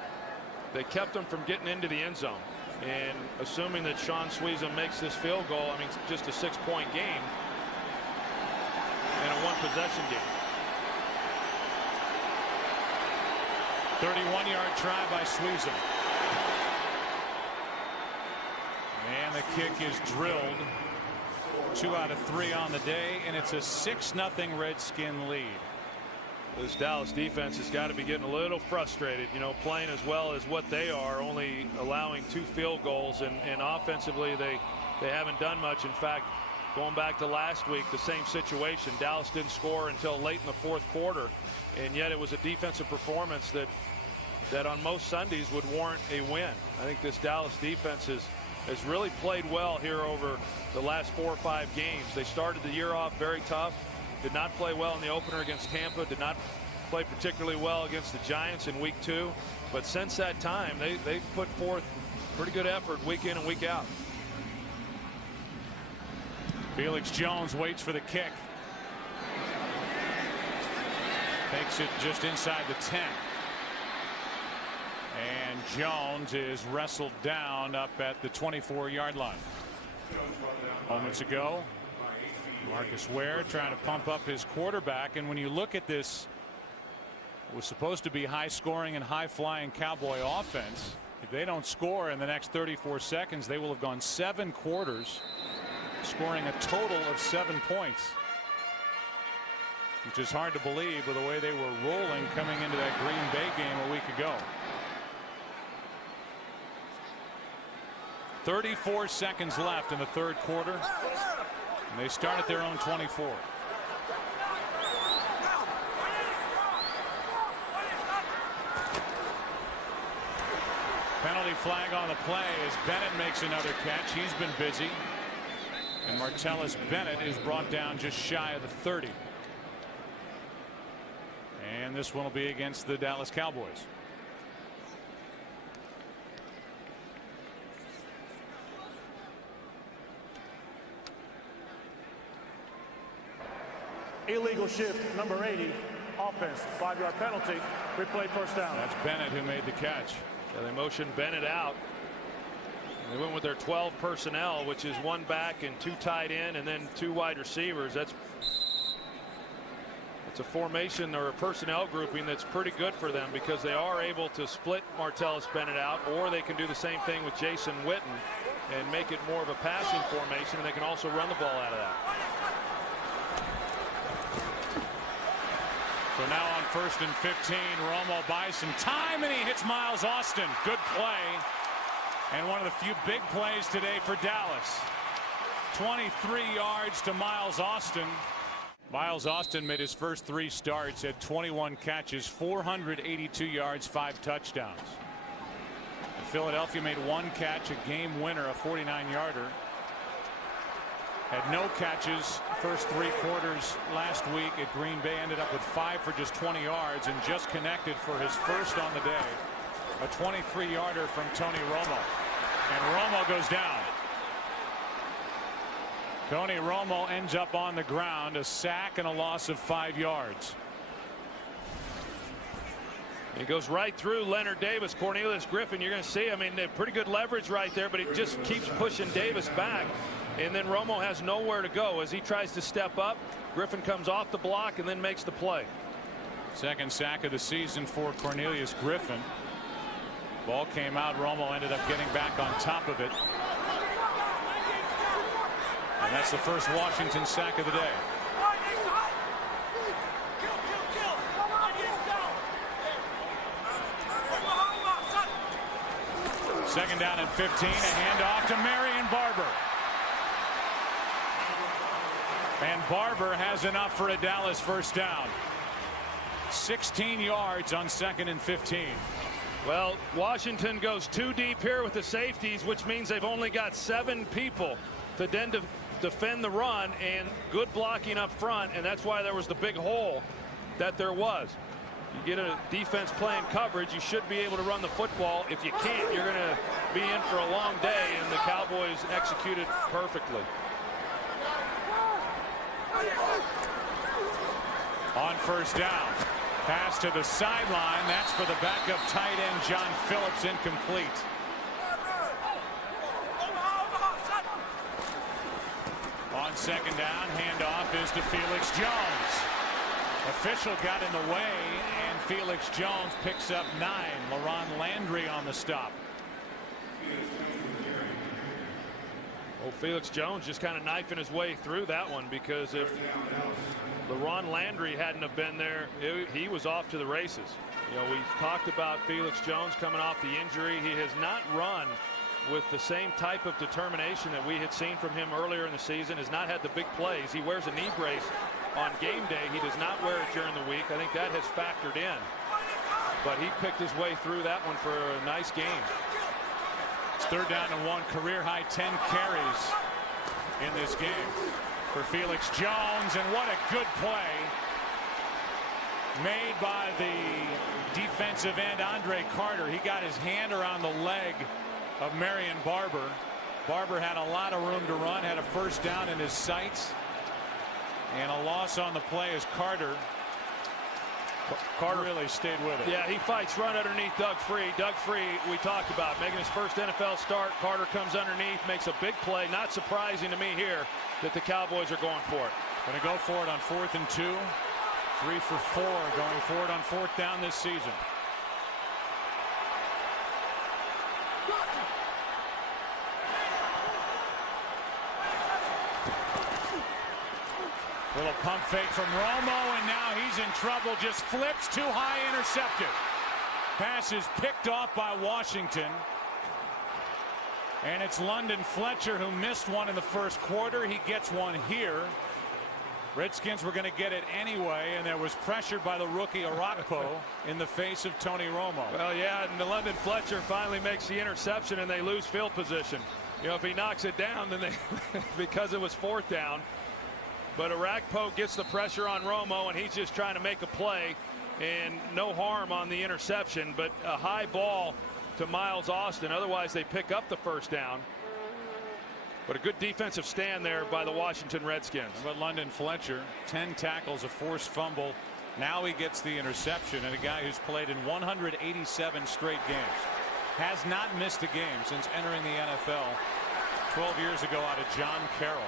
they kept them from getting into the end zone. And assuming that Sean Sweezum makes this field goal, I mean, it's just a 6-point game and a one-possession game. 31-yard try by Sweezum. And the kick is drilled. 2 out of 3 on the day, and it's a 6-0 Redskin lead. This Dallas defense has got to be getting a little frustrated, playing as well as what they are, only allowing 2 field goals, and offensively they haven't done much. In fact, going back to last week, the same situation. Dallas didn't score until late in the fourth quarter, and yet it was a defensive performance that on most Sundays would warrant a win. I think this Dallas defense has really played well here over the last 4 or 5 games. They started the year off very tough. Did not play well in the opener against Tampa. Did not play particularly well against the Giants in week 2. But since that time, they've put forth pretty good effort week in and week out. Felix Jones waits for the kick. Takes it just inside the 10. And Jones is wrestled down up at the 24-yard line. Moments ago, Marcus Ware trying to pump up his quarterback, and when you look at this, it was supposed to be high scoring and high flying Cowboy offense. If they don't score in the next 34 seconds, they will have gone 7 quarters scoring a total of 7 points, which is hard to believe with the way they were rolling coming into that Green Bay game a week ago. 34 seconds left in the third quarter, and they start at their own 24. Penalty flag on the play as Bennett makes another catch. He's been busy, and Martellus Bennett is brought down just shy of the 30. And this one will be against the Dallas Cowboys. Illegal shift, number 80, offense, 5-yard penalty, replay first down. That's Bennett who made the catch. Yeah, they motioned Bennett out. They went with their 12 personnel, which is 1 back and 2 tight end and then 2 wide receivers. That's a formation or a personnel grouping that's pretty good for them, because they are able to split Martellus Bennett out, or they can do the same thing with Jason Witten and make it more of a passing formation, and they can also run the ball out of that. So now on 1st and 15, Romo buys some time, and he hits Miles Austin. Good play, and one of the few big plays today for Dallas. 23 yards to Miles Austin. Miles Austin made his first 3 starts, had 21 catches, 482 yards, 5 touchdowns. And Philadelphia made 1 catch, a game winner, a 49-yarder. Had no catches first 3 quarters last week at Green Bay. Ended up with 5 for just 20 yards, and just connected for his first on the day. A 23-yarder from Tony Romo. And Romo goes down. Tony Romo ends up on the ground, a sack and a loss of 5 yards. He goes right through Leonard Davis, Cornelius Griffin. You're going to see, I mean, pretty good leverage right there, but he just keeps pushing Davis back. And then Romo has nowhere to go as he tries to step up. Griffin comes off the block and then makes the play. Second sack of the season for Cornelius Griffin. Ball came out. Romo ended up getting back on top of it. And that's the first Washington sack of the day. Second down and 15. A handoff to Marion Barber. And Barber has enough for a Dallas first down. 16 yards on 2nd and 15. Well, Washington goes too deep here with the safeties, which means they've only got 7 people to then defend the run, and good blocking up front, and that's why there was the big hole that there was. You get a defense playing coverage, you should be able to run the football. If you can't, you're going to be in for a long day, and the Cowboys executed perfectly. On first down, pass to the sideline. That's for the backup tight end John Phillips, incomplete. On 2nd down, handoff is to Felix Jones. Official got in the way, and Felix Jones picks up 9. LaRon Landry on the stop. Well, Felix Jones just kind of knifing his way through that one, because if LaRon Landry hadn't have been there, he was off to the races. You know, we've talked about Felix Jones coming off the injury. He has not run with the same type of determination that we had seen from him earlier in the season. Has not had the big plays. He wears a knee brace on game day. He does not wear it during the week. I think that has factored in. But he picked his way through that one for a nice game. It's 3rd down and 1. Career high 10 carries in this game for Felix Jones, and what a good play made by the defensive end Andre Carter. He got his hand around the leg of Marion Barber. Barber had a lot of room to run, had a first down in his sights, and a loss on the play as Carter really stayed with it. Yeah, he fights right underneath Doug Free. Doug Free, we talked about making his first NFL start. Carter comes underneath, makes a big play. Not surprising to me here that the Cowboys are going for it. Going to go for it on 4th and 2. 3 for 4 going for it on 4th down this season. Little pump fake from Romo, and now he's in trouble. Just flips too high, intercepted. Pass is picked off by Washington. And it's London Fletcher who missed one in the first quarter. He gets one here. Redskins were going to get it anyway, and there was pressure by the rookie Arakpo in the face of Tony Romo. Well, yeah, and the London Fletcher finally makes the interception, and they lose field position. You know, if he knocks it down, then they because it was 4th down. But Arakpo gets the pressure on Romo, and he's just trying to make a play, and no harm on the interception, but a high ball to Miles Austin. Otherwise, they pick up the first down. But a good defensive stand there by the Washington Redskins. But London Fletcher, 10 tackles, a forced fumble. Now he gets the interception, and a guy who's played in 187 straight games. Has not missed a game since entering the NFL 12 years ago out of John Carroll.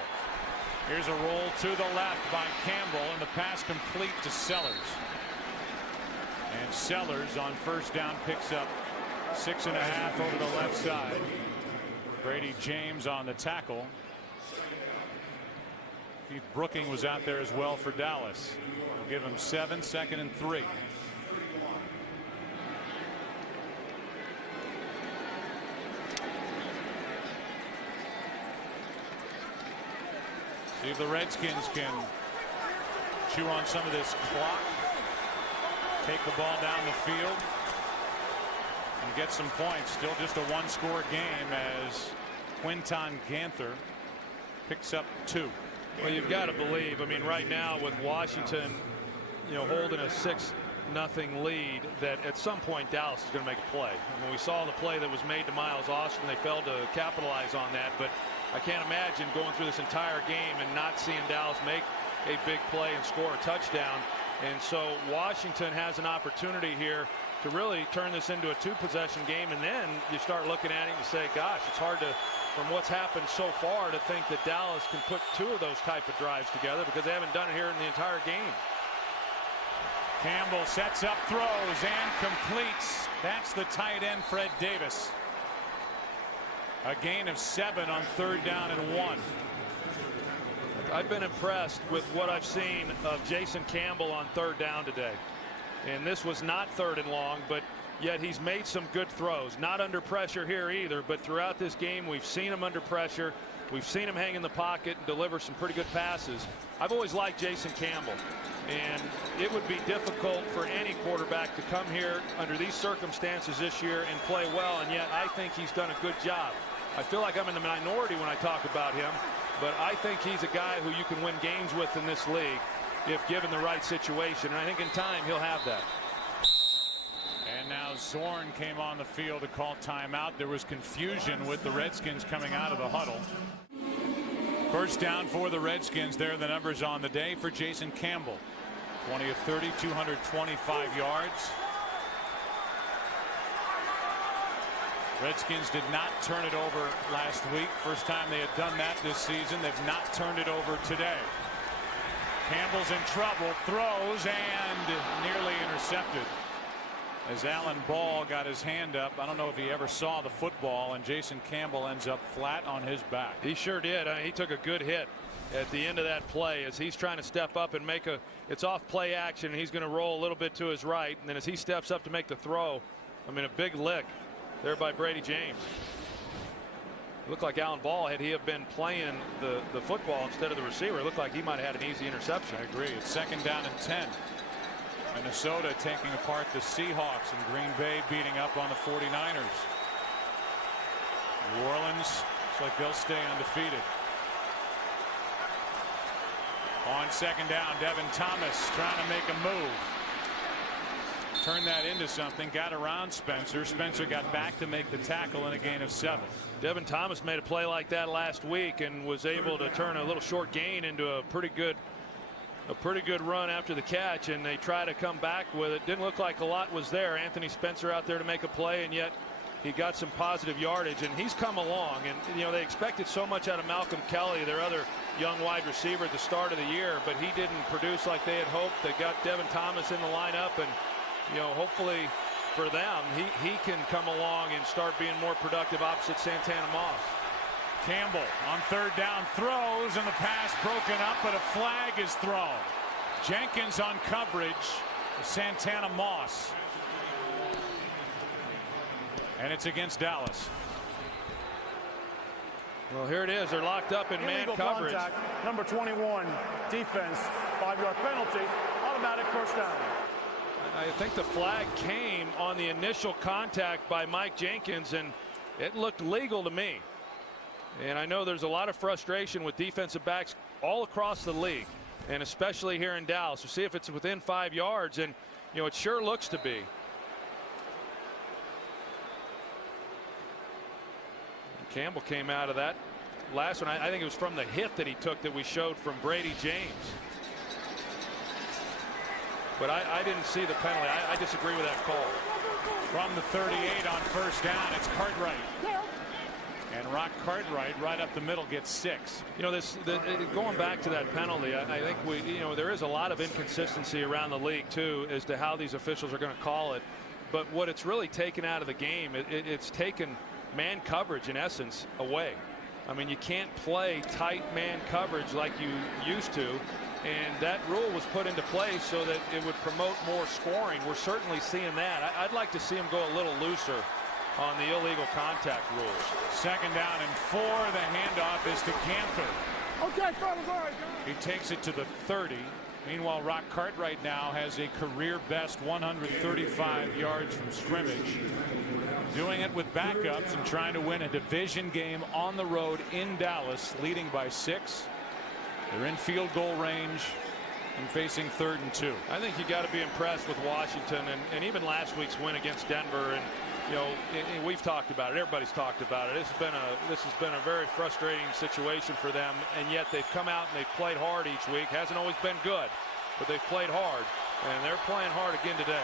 Here's a roll to the left by Campbell, and the pass complete to Sellers. And Sellers on first down picks up 6.5 over the left side. Brady James on the tackle. Keith Brooking was out there as well for Dallas. We'll give him 7, 2nd and 3. See if the Redskins can chew on some of this clock, take the ball down the field, and get some points. Still just a 1-score game as Quinton Ganther picks up 2. Well, you've got to believe, I mean, right now with Washington, you know, holding a 6-0 lead, that at some point Dallas is going to make a play. I mean, we saw the play that was made to Miles Austin. They failed to capitalize on that, but I can't imagine going through this entire game and not seeing Dallas make a big play and score a touchdown. And so Washington has an opportunity here to really turn this into a 2-possession game, and then you start looking at it and say, gosh, it's hard to, from what's happened so far, to think that Dallas can put 2 of those type of drives together, because they haven't done it here in the entire game. Campbell sets up, throws, and completes. That's the tight end Fred Davis. A gain of 7 on 3rd down and 1. I've been impressed with what I've seen of Jason Campbell on 3rd down today. And this was not 3rd and long, but yet he's made some good throws. Not under pressure here either, but throughout this game we've seen him under pressure. We've seen him hang in the pocket and deliver some pretty good passes. I've always liked Jason Campbell, and it would be difficult for any quarterback to come here under these circumstances this year and play well, and yet I think he's done a good job. I feel like I'm in the minority when I talk about him, but I think he's a guy who you can win games with in this league if given the right situation, and I think in time he'll have that. And now Zorn came on the field to call timeout. There was confusion with the Redskins coming out of the huddle. First down for the Redskins. There are the numbers on the day for Jason Campbell. 20 of 30, 225 yards. Redskins did not turn it over last week. First time they had done that this season. They've not turned it over today. Campbell's in trouble, throws, and nearly intercepted as Alan Ball got his hand up. I don't know if he ever saw the football, and Jason Campbell ends up flat on his back. He sure did. He took a good hit at the end of that play as he's trying to step up and make it's off play action, and he's going to roll a little bit to his right, and then as he steps up to make the throw, I mean, a big lick there by Brady James. It looked like Alan Ball, had he have been playing the football instead of the receiver, it looked like he might have had an easy interception. I agree. It's second down and 10. Minnesota taking apart the Seahawks, and Green Bay beating up on the 49ers. New Orleans looks like they'll stay undefeated. On second down, Devin Thomas trying to make a move. Turned that into something, got around Spencer. Spencer got back to make the tackle in a gain of 7. Devin Thomas made a play like that last week and was able to turn a little short gain into a pretty good run after the catch, and they try to come back with it. Didn't look like a lot was there. Anthony Spencer out there to make a play, and yet he got some positive yardage, and he's come along. And you know, they expected so much out of Malcolm Kelly, their other young wide receiver at the start of the year, but he didn't produce like they had hoped. They got Devin Thomas in the lineup, and you know, hopefully for them he can come along and start being more productive opposite Santana Moss. Campbell on third down throws, and the pass broken up, but a flag is thrown. Jenkins on coverage. Santana Moss. And it's against Dallas. Well, here it is. They're locked up in man coverage. Contact, number 21, defense, 5-yard penalty, automatic first down. I think the flag came on the initial contact by Mike Jenkins, and it looked legal to me. And I know there's a lot of frustration with defensive backs all across the league, and especially here in Dallas. We'll see if it's within 5 yards, and you know, it sure looks to be. Campbell came out of that last one. I think it was from the hit that he took that we showed from Brady James. But I didn't see the penalty. I disagree with that call. From the 38 on first down, it's Cartwright. And Rock Cartwright right up the middle gets 6. You know, going back to that penalty, I think there is a lot of inconsistency around the league too as to how these officials are going to call it. But what it's really taken out of the game, it's taken man coverage in essence away. I mean, you can't play tight man coverage like you used to, and that rule was put into place so that it would promote more scoring. We're certainly seeing that. I'd like to see him go a little looser on the illegal contact rules. Second down and 4. The handoff is to Cantor. Okay, fellas, all right. He takes it to the 30. Meanwhile, Rock Cartwright now has a career best 135 yards from scrimmage. Doing it with backups and trying to win a division game on the road in Dallas, leading by 6. They're in field goal range and facing 3rd and 2. I think you got to be impressed with Washington, and even last week's win against Denver. And you know, we've talked about it. Everybody's talked about it. This has been a very frustrating situation for them, and yet they've come out and they've played hard each week. Hasn't always been good, but they've played hard, and they're playing hard again today.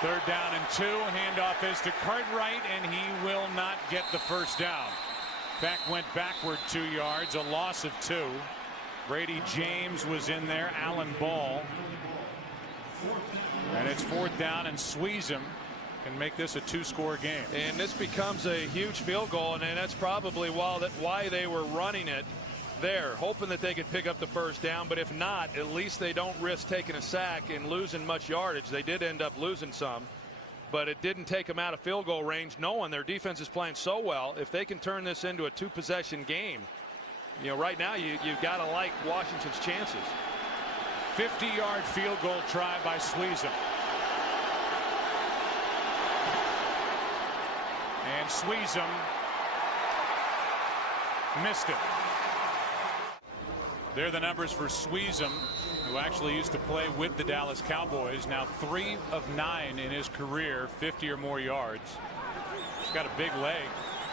Third down and 2. Handoff is to Cartwright, and he will not get the first down. Beck went backward 2 yards, a loss of 2. Brady James was in there, Alan Ball. And it's 4th down, and Sweezum can make this a 2-score game. And this becomes a huge field goal, and that's probably why they were running it there, hoping that they could pick up the first down. But if not, at least they don't risk taking a sack and losing much yardage. They did end up losing some, but it didn't take them out of field goal range, knowing their defense is playing so well. If they can turn this into a 2-possession game, you know, right now you've got to like Washington's chances. 50-yard field goal try by Sweezum. And Sweezum missed it. They're the numbers for Sweezum, who actually used to play with the Dallas Cowboys. Now 3 of 9 in his career, 50 or more yards. He's got a big leg,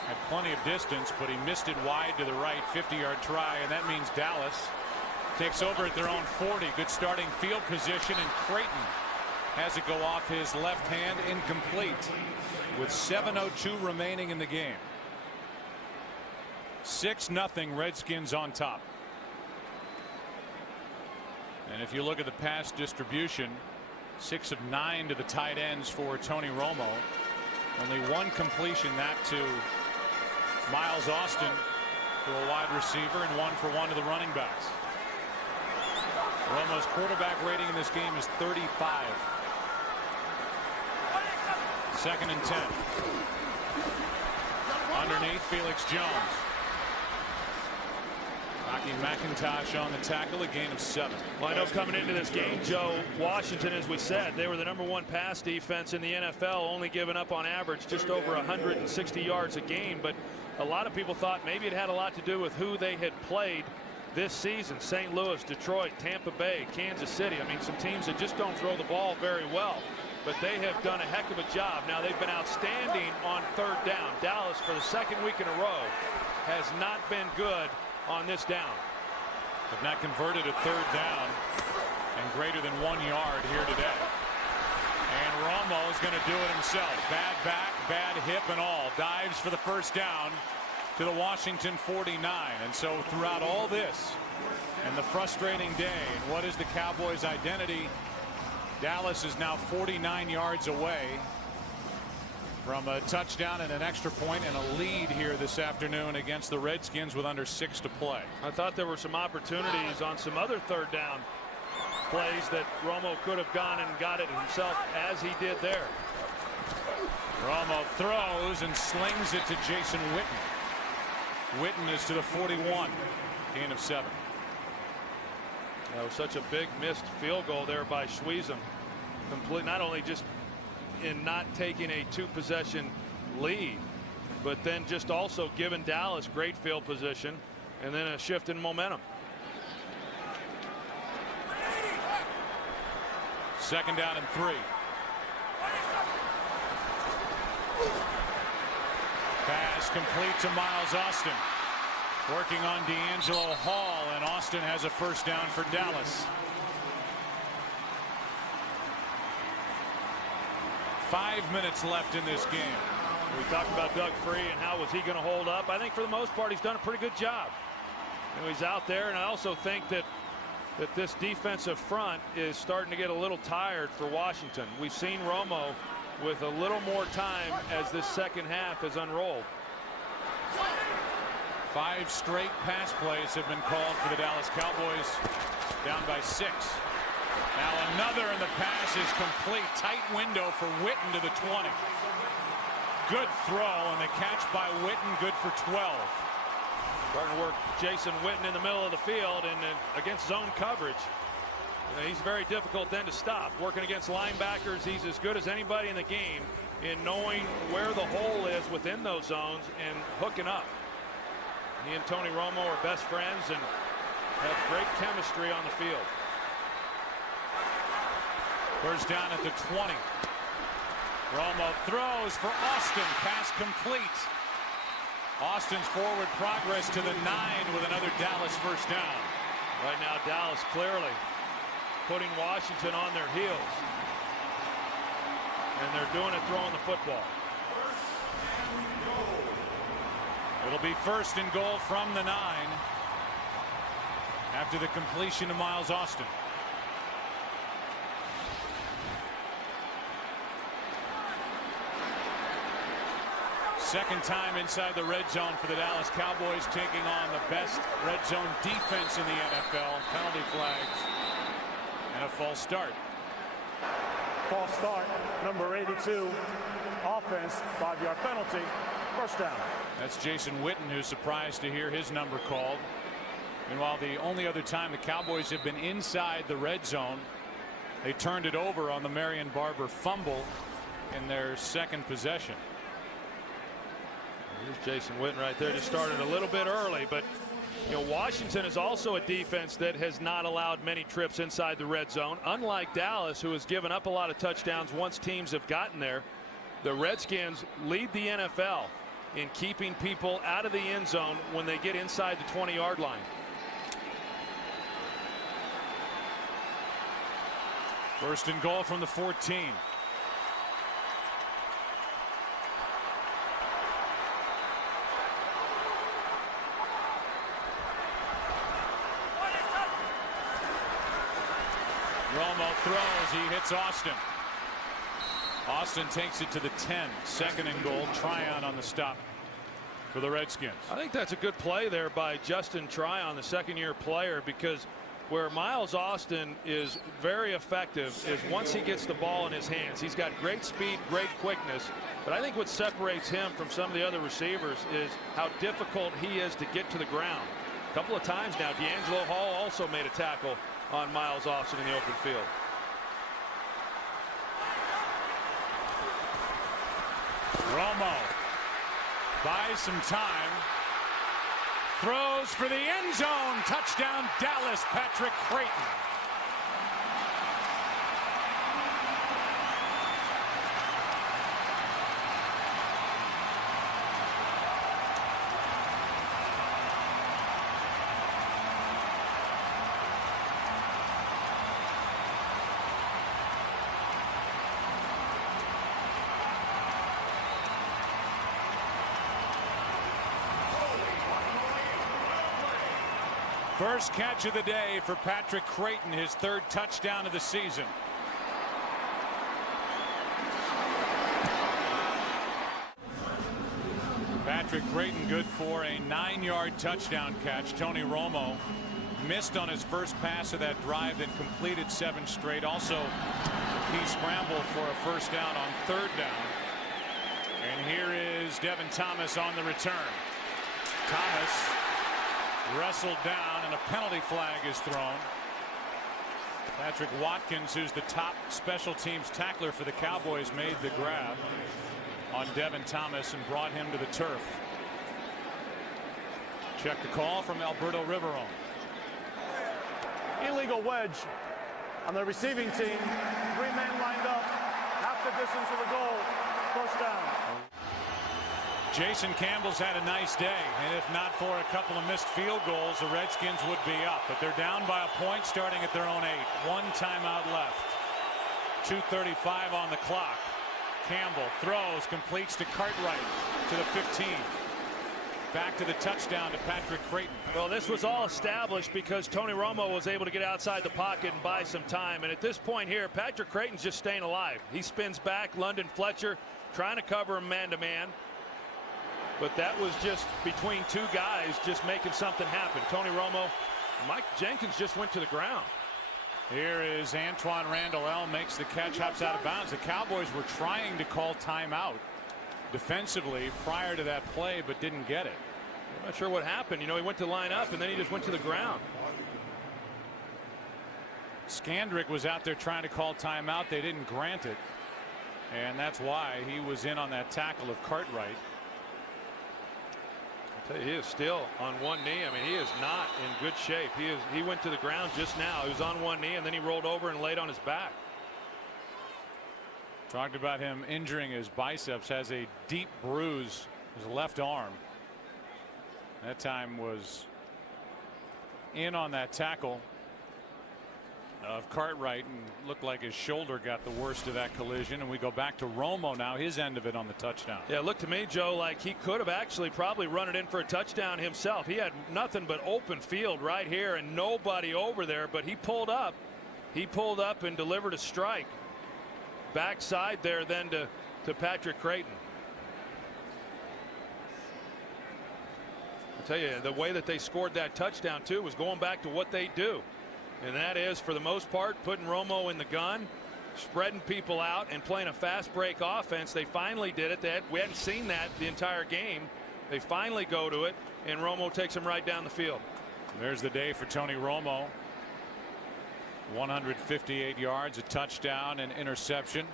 had plenty of distance, but he missed it wide to the right. 50-yard try, and that means Dallas takes over at their own 40. Good starting field position, and Creighton has it go off his left hand, incomplete, with 7:02 remaining in the game. 6-0 Redskins on top. And if you look at the pass distribution, 6 of 9 to the tight ends for Tony Romo. Only 1 completion, that to Miles Austin, to a wide receiver, and 1 for 1 to the running backs. Romo's quarterback rating in this game is 35. 2nd and 10. Underneath, Felix Jones. Rocky McIntosh on the tackle, a gain of 7. Well, I know coming into this game, Joe, Washington, as we said, they were the #1 pass defense in the NFL, only giving up on average just over 160 yards a game. But a lot of people thought maybe it had a lot to do with who they had played this season. St. Louis, Detroit, Tampa Bay, Kansas City. I mean, some teams that just don't throw the ball very well. But they have done a heck of a job. Now, they've been outstanding on 3rd down. Dallas, for the 2nd week in a row, has not been good on this down. Have not converted a 3rd down and greater than 1 yard here today. And Romo is going to do it himself. Bad back, bad hip and all. Dives for the 1st down to the Washington 49. And so throughout all this and the frustrating day, and what is the Cowboys' identity, Dallas is now 49 yards away from a touchdown and an extra point and a lead here this afternoon against the Redskins with under 6 to play. I thought there were some opportunities on some other 3rd down plays that Romo could have gone and got it himself, as he did there. Romo throws and slings it to Jason Witten. Witten is to the 41. Gain of 7. That was such a big missed field goal there by Sweezum. Complete, not only just in not taking a 2-possession lead, but then just also giving Dallas great field position and then a shift in momentum. 2nd down and 3. Pass complete to Miles Austin. Working on D'Angelo Hall, and Austin has a 1st down for Dallas. 5 minutes left in this game. We talked about Doug Free and how was he going to hold up. I think for the most part he's done a pretty good job. You know, he's out there, and I also think that this defensive front is starting to get a little tired for Washington. We've seen Romo with a little more time as this 2nd half has unrolled. 5 straight pass plays have been called for the Dallas Cowboys, down by 6. Now another, and the pass is complete. Tight window for Witten to the 20. Good throw, and the catch by Witten, good for 12. Starting to work Jason Witten in the middle of the field and against zone coverage. He's very difficult then to stop. Working against linebackers, he's as good as anybody in the game in knowing where the hole is within those zones and hooking up. He and Tony Romo are best friends and have great chemistry on the field. 1st down at the 20. Romo throws for Austin. Pass complete. Austin's forward progress to the 9 with another Dallas 1st down. Right now Dallas clearly putting Washington on their heels. And they're doing it throwing the football. It'll be 1st and goal from the 9 after the completion of Miles Austin. Second time inside the red zone for the Dallas Cowboys, taking on the best red zone defense in the NFL. Penalty flags and a false start. False start, number 82. Offense, 5-yard penalty. 1st down. That's Jason Witten, who's surprised to hear his number called. Meanwhile, the only other time the Cowboys have been inside the red zone, they turned it over on the Marion Barber fumble in their second possession. Here's Jason Witten right there. Just started a little bit early, but Washington is also a defense that has not allowed many trips inside the red zone. Unlike Dallas, who has given up a lot of touchdowns once teams have gotten there, the Redskins lead the NFL in keeping people out of the end zone when they get inside the 20-yard line. First and goal from the 14. Romo throws. He hits Austin. Austin takes it to the 10. Second and goal. Tryon on the stop for the Redskins. I think that's a good play there by Justin Tryon, the second-year player, because where Miles Austin is very effective is once he gets the ball in his hands. He's got great speed, great quickness, but I think what separates him from some of the other receivers is how difficult he is to get to the ground. A couple of times now, D'Angelo Hall also made a tackle on Miles Austin in the open field. Romo buys some time, throws for the end zone. Touchdown Dallas. Patrick Creighton. First catch of the day for Patrick Creighton, his third touchdown of the season. Patrick Creighton good for a 9-yard touchdown catch. Tony Romo missed on his first pass of that drive, then completed 7 straight. Also a key scramble for a first down on third down. And here is Devin Thomas on the return. Thomas wrestled down and a penalty flag is thrown. Patrick Watkins, who's the top special teams tackler for the Cowboys, made the grab on Devin Thomas and brought him to the turf. Check the call from Alberto Riveron. Illegal wedge on the receiving team. 3 men lined up, half the distance of the goal. First down. Jason Campbell's had a nice day, and if not for a couple of missed field goals, the Redskins would be up. But they're down by a point starting at their own 8. 1 timeout left. 2:35 on the clock. Campbell throws, completes to Cartwright to the 15. Back to the touchdown to Patrick Creighton. Well, this was all established because Tony Romo was able to get outside the pocket and buy some time. And at this point here, Patrick Creighton's just staying alive. He spins back. London Fletcher trying to cover him man-to-man. But that was just between 2 guys just making something happen. Tony Romo, Mike Jenkins just went to the ground. Here is Antoine Randall. Makes the catch, hops out of bounds. The Cowboys were trying to call timeout defensively prior to that play, but didn't get it. I'm not sure what happened. He went to line up and then he just went to the ground. Skandrick was out there trying to call timeout. They didn't grant it, and that's why he was in on that tackle of Cartwright. He is still on one knee. I mean, he is not in good shape. He went to the ground just now. He was on one knee and then he rolled over and laid on his back. Talked about him injuring his biceps. Has a deep bruise his left arm. That time was in on that tackle of Cartwright and looked like his shoulder got the worst of that collision. And we go back to Romo now, his end of it on the touchdown. Yeah, it looked to me, Joe, like he could have actually probably run it in for a touchdown himself. He had nothing but open field right here and nobody over there, but he pulled up. He pulled up and delivered a strike. Backside there then to Patrick Creighton. I tell you, the way that they scored that touchdown too was going back to what they do. And that is, for the most part, putting Romo in the gun, spreading people out, and playing a fast break offense. They finally did it. We hadn't seen that the entire game. They finally go to it, and Romo takes him right down the field. There's the day for Tony Romo. 158 yards, a touchdown, and interception.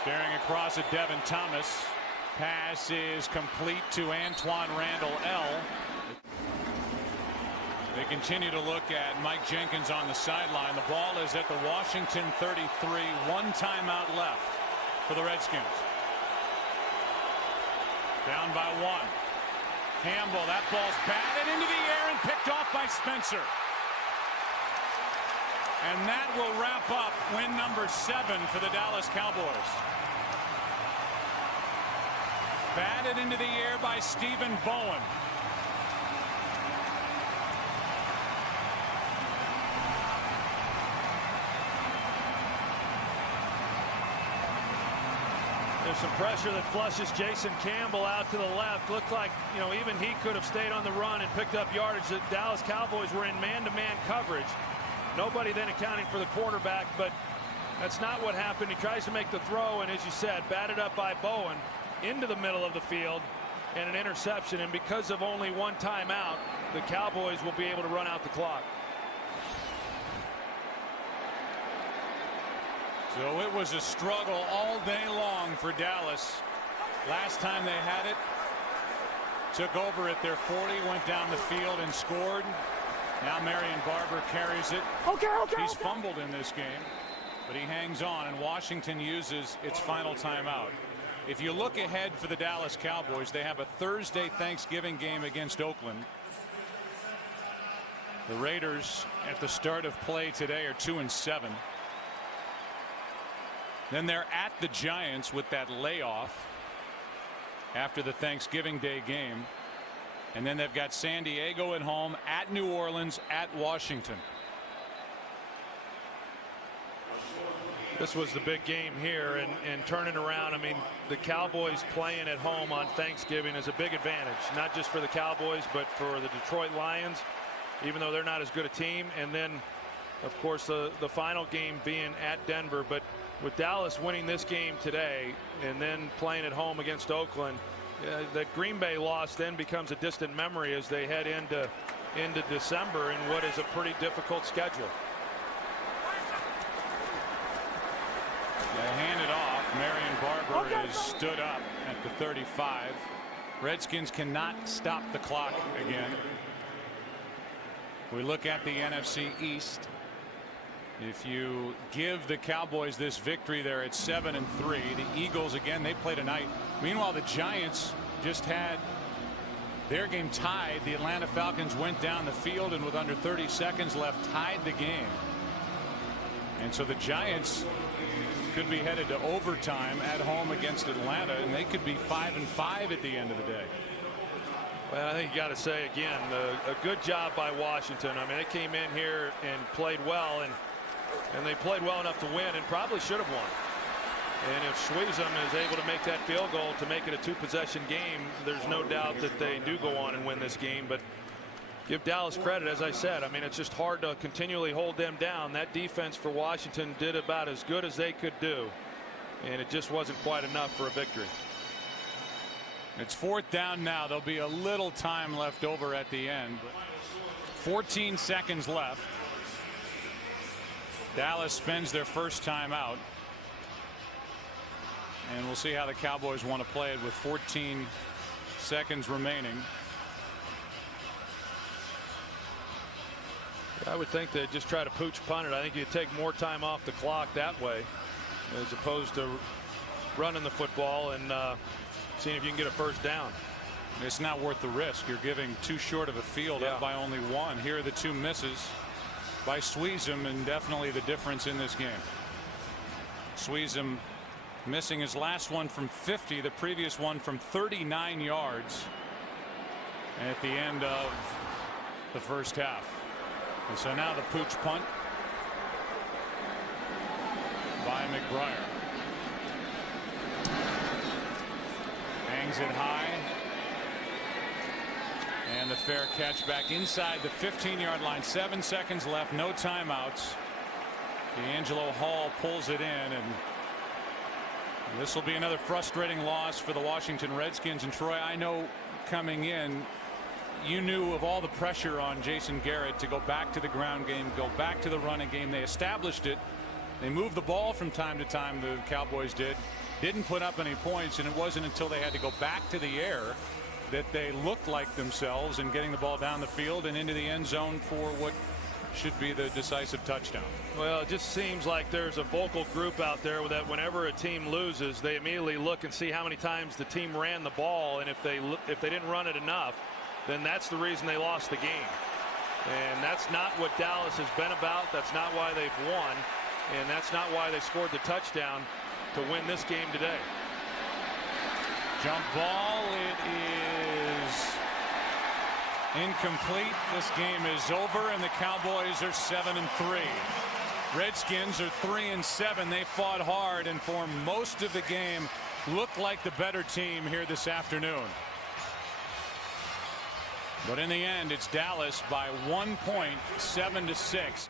Staring across at Devin Thomas. Pass is complete to Antoine Randall L. They continue to look at Mike Jenkins on the sideline. The ball is at the Washington 33. One timeout left for the Redskins. Down by one. Campbell, that ball's batted into the air and picked off by Spencer. And that will wrap up win number 7 for the Dallas Cowboys. Batted into the air by Stephen Bowen. There's some pressure that flushes Jason Campbell out to the left. Looked like, even he could have stayed on the run and picked up yardage. The Dallas Cowboys were in man-to-man coverage. Nobody then accounting for the quarterback, but that's not what happened. He tries to make the throw, and as you said, batted up by Bowen into the middle of the field, and an interception. And because of only one timeout, the Cowboys will be able to run out the clock. So it was a struggle all day long for Dallas. Last time they had it, took over at their 40, went down the field and scored. Now Marion Barber carries it. He's fumbled in this game, but he hangs on, and Washington uses its final timeout. If you look ahead for the Dallas Cowboys, they have a Thursday Thanksgiving game against Oakland. The Raiders at the start of play today are 2-7. Then they're at the Giants with that layoff after the Thanksgiving Day game. And then they've got San Diego at home, at New Orleans, at Washington. This was the big game here, and turning around. I mean, the Cowboys playing at home on Thanksgiving is a big advantage, not just for the Cowboys, but for the Detroit Lions, even though they're not as good a team. And then, of course, the final game being at Denver. But with Dallas winning this game today and then playing at home against Oakland, the Green Bay loss then becomes a distant memory as they head into December in what is a pretty difficult schedule. They hand it off. Marion Barber is stood up at the 35. Redskins cannot stop the clock again. We look at the NFC East. If you give the Cowboys this victory, they're at 7-3. The Eagles, again, they play tonight. Meanwhile, the Giants just had their game tied. The Atlanta Falcons went down the field and with under 30 seconds left tied the game. And so the Giants could be headed to overtime at home against Atlanta, and they could be 5-5 at the end of the day. Well, I think you got to say again, a good job by Washington. I mean, they came in here and played well, and they played well enough to win and probably should have won. And if Schweizum is able to make that field goal to make it a 2-possession game, there's no doubt that they do go on and win this game. But give Dallas credit, as I said. I mean, it's just hard to continually hold them down. That defense for Washington did about as good as they could do, and it just wasn't quite enough for a victory. It's 4th down now. There'll be a little time left over at the end. 14 seconds left. Dallas spends their first time out. And we'll see how the Cowboys want to play it with 14 seconds remaining. I would think they'd just try to pooch punt it. I think you'd take more time off the clock that way as opposed to running the football and seeing if you can get a first down. It's not worth the risk. You're giving too short of a field up by only one. Here are the two misses by Schweizum, and definitely the difference in this game. Schweizum missing his last one from 50, the previous one from 39 yards at the end of the first half. And so now the pooch punt by McBriar. Hangs it high. And the fair catch back inside the 15-yard line. 7 seconds left, no timeouts. D'Angelo Hall pulls it in, and this will be another frustrating loss for the Washington Redskins. And Troy, I know coming in you knew of all the pressure on Jason Garrett to go back to the ground game, go back to the running game. They established it. They moved the ball from time to time, the Cowboys didn't put up any points, and it wasn't until they had to go back to the air that they looked like themselves and getting the ball down the field and into the end zone for what should be the decisive touchdown. Well, it just seems like there's a vocal group out there that whenever a team loses, they immediately look and see how many times the team ran the ball, and if they didn't run it enough, then that's the reason they lost the game. And that's not what Dallas has been about. That's not why they've won, and that's not why they scored the touchdown to win this game today. Jump ball, it is incomplete. This game is over, and the Cowboys are 7-3. Redskins are 3-7. They fought hard and for most of the game looked like the better team here this afternoon. But in the end, it's Dallas by 1 point, 7-6.